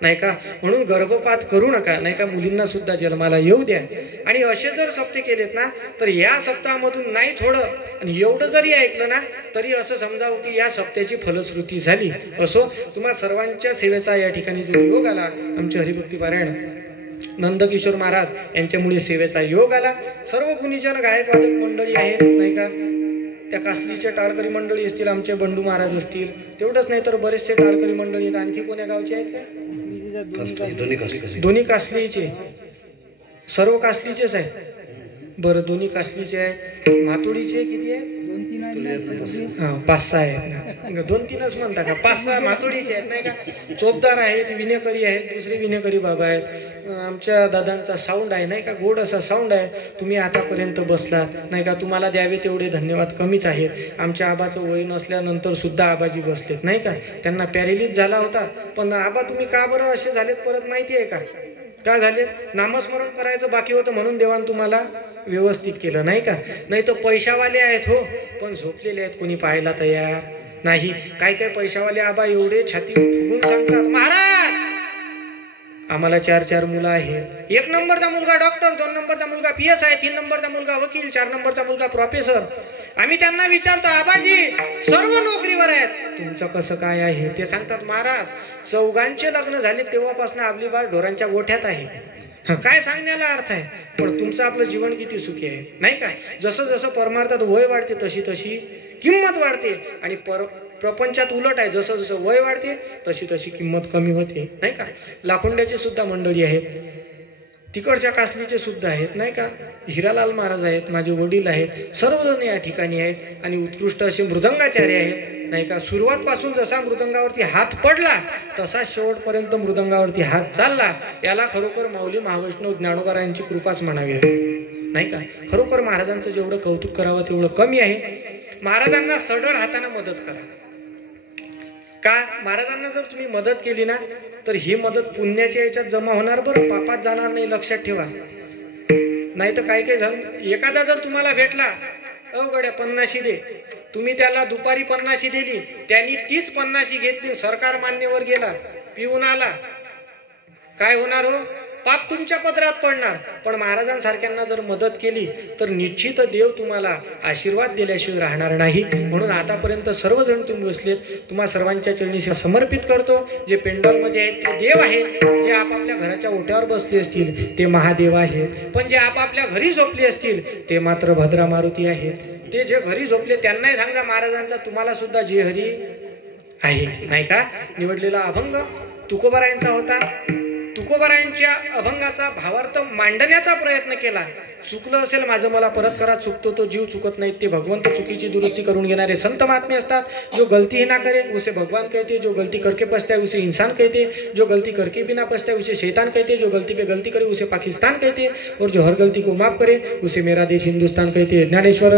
नाही का? म्हणून गर्भपात करू नका, नाही का? मुलींना सुद्धा जन्माला येऊ द्या. आणि असे जर सप्ते केलेत ना तर या सप्ताहामधून नाही थोडं आणि एवढं जरी ऐकलं ना तरी असं समजावं की या सप्त्याची फलश्रुती झाली. असो तुम्हा सर्वांच्या सेवेचा या ठिकाणी जो योग आला, आमचे हरिभक्ती पारायण नंदकिशोर महाराज यांच्यामुळे सेवेचा योग आला. सर्व गुणीजन गायक वादक मंडळी आहेत, नाही का? त्या कासलीचे टाळकरी मंडळी असतील, आमचे बंडू महाराज असतील, तेवढंच नाही तर बरेचसे टाळकरी मंडळी आहेत. आणखी कोण्या गावचे आहेत का? दोन्ही कासलीचे, सर्व कासलीचेच आहे. बरं दोन्ही कासलीचे आहे. मातोडीचे किती आहे? 5-6 आहेत. 2-3च म्हणता का? 5-6 मातोडीचे आहेत, नाही का? चोपदार आहेत, विनेकरी आहेत, दुसरे विनेकरी बाबा आहेत. आमच्या दादांचा साऊंड आहे, नाही का? गोड असा साऊंड आहे. तुम्ही आतापर्यंत बसलात, नाही का? तुम्हाला द्यावे तेवढे धन्यवाद कमीच आहेत. आमच्या आबाचं वय नसल्यानंतर सुद्धा आबाजी बसलेत, नाही का? त्यांना पॅरेलिस झाला होता, पण आबा तुम्ही का बरं असे झालेत परत माहिती आहे का? काय झाले? नामस्मरण करायचं बाकी होतं म्हणून देवान तुम्हाला व्यवस्थित केलं, नाही का? नाही तर पैशावाले आहेत हो, पण झोपलेले आहेत, कोणी पाहायला तयार नाही. काय काय पैशावाले आबा एवढे छाती फुगून सांगतात, महाराज आम्हाला 4 मुलं आहेत. 1 नंबरचा मुलगा डॉक्टर, 2 नंबरचा मुलगा PSI, 3 नंबरचा मुलगा वकील, 4 नंबरचा मुलगा प्रोफेसर. आम्ही त्यांना विचारतो आबाजी सर्व नोकरीवर आहेत, तुमचं कसं काय आहे? ते सांगतात महाराज 4घांचे लग्न झाले तेव्हापासून आपली बाळ ढोरांच्या गोठ्यात आहे. काय सांगण्याला अर्थ आहे? पण तुमचं आपलं जीवन किती सुखी आहे, नाही काय? जसं जसं परमार्थात वय वाढते तशी तशी किंमत वाढते आणि प्रपंचात उलट आहे, जसं जसं वय वाढते तशी तशी किंमत कमी होते, नाही का? लाखोंड्याची सुद्धा मंडळी आहेत, तिकडच्या कासलीचे सुद्धा आहेत, नाही का? हिरालाल महाराज आहेत, माझे वडील आहेत, सर्वजण या ठिकाणी आहेत आणि उत्कृष्ट असे मृदंगाचार्य आहेत, नाही का? सुरुवातपासून जसा मृदंगावरती हात पडला तसा शेवटपर्यंत मृदंगावरती हात चालला. याला खरोखर माऊली महावैष्णव ज्ञानोबारायांची कृपाच म्हणावी, नाही का? खरोखर महाराजांचं जेवढं कौतुक करावं तेवढं कमी आहे. महाराजांना सढळ हाताने मदत करा. का? महाराजांना जर तुम्ही मदत केली ना तर ही मदत पुण्याच्या याच्यात जमा होणार, बरं पापात जाणार नाही, लक्षात ठेवा. नाही तर काही काही जण एखादा जर तुम्हाला भेटला, गड्या 50 दे, तुम्ही त्याला दुपारी 50 दिली, त्यांनी तीच 50 घेतली, सरकार मान्यवर गेला, पिऊन आला, काय होणार हो? पाप तुमच्या पदरात पडणार, पण महाराजांसारख्यांना जर मदत केली तर निश्चित देव तुम्हाला आशीर्वाद दिल्याशिवाय राहणार नाही. म्हणून आतापर्यंत सर्वजण तुम्ही बसलेत, तुम्हा सर्वांच्या चरणी समर्पित करतो. जे पेंडॉलमध्ये आहेत ते देव आहेत, जे आपापल्या घराच्या ओट्यावर बसले असतील ते महादेव आहेत, पण जे आपापल्या घरी झोपले असतील ते मात्र भद्रा मारुती आहेत. ते जे घरी झोपले त्यांनाही सांगा महाराजांचा तुम्हाला सुद्धा जे हरी आहे. नाही का? निवडलेला अभंग तुकोबारायांचा होता. तुकोबारायांच्या अभंगाचा भावार्थ मांडण्याचा प्रयत्न केला. चुकलं असेल माझं मला परत करा, चुकतो तो जीव चुकत नाहीत ते भगवंत, चुकीची दुरुस्ती करून घेणारे संत महात्मे असतात. जो गलती ही ना करे उसे भगवान कहते, जो गलती करके पछताए उसे इंसान कहते, जो गलती करके भी ना पछताए उसे शैतान कहते, जो गलती पे गलती करे उसे पाकिस्तान कहते, और जो हर गलती को माफ करे उसे मेरा देश हिंदुस्तान कहते. ज्ञानेश्वर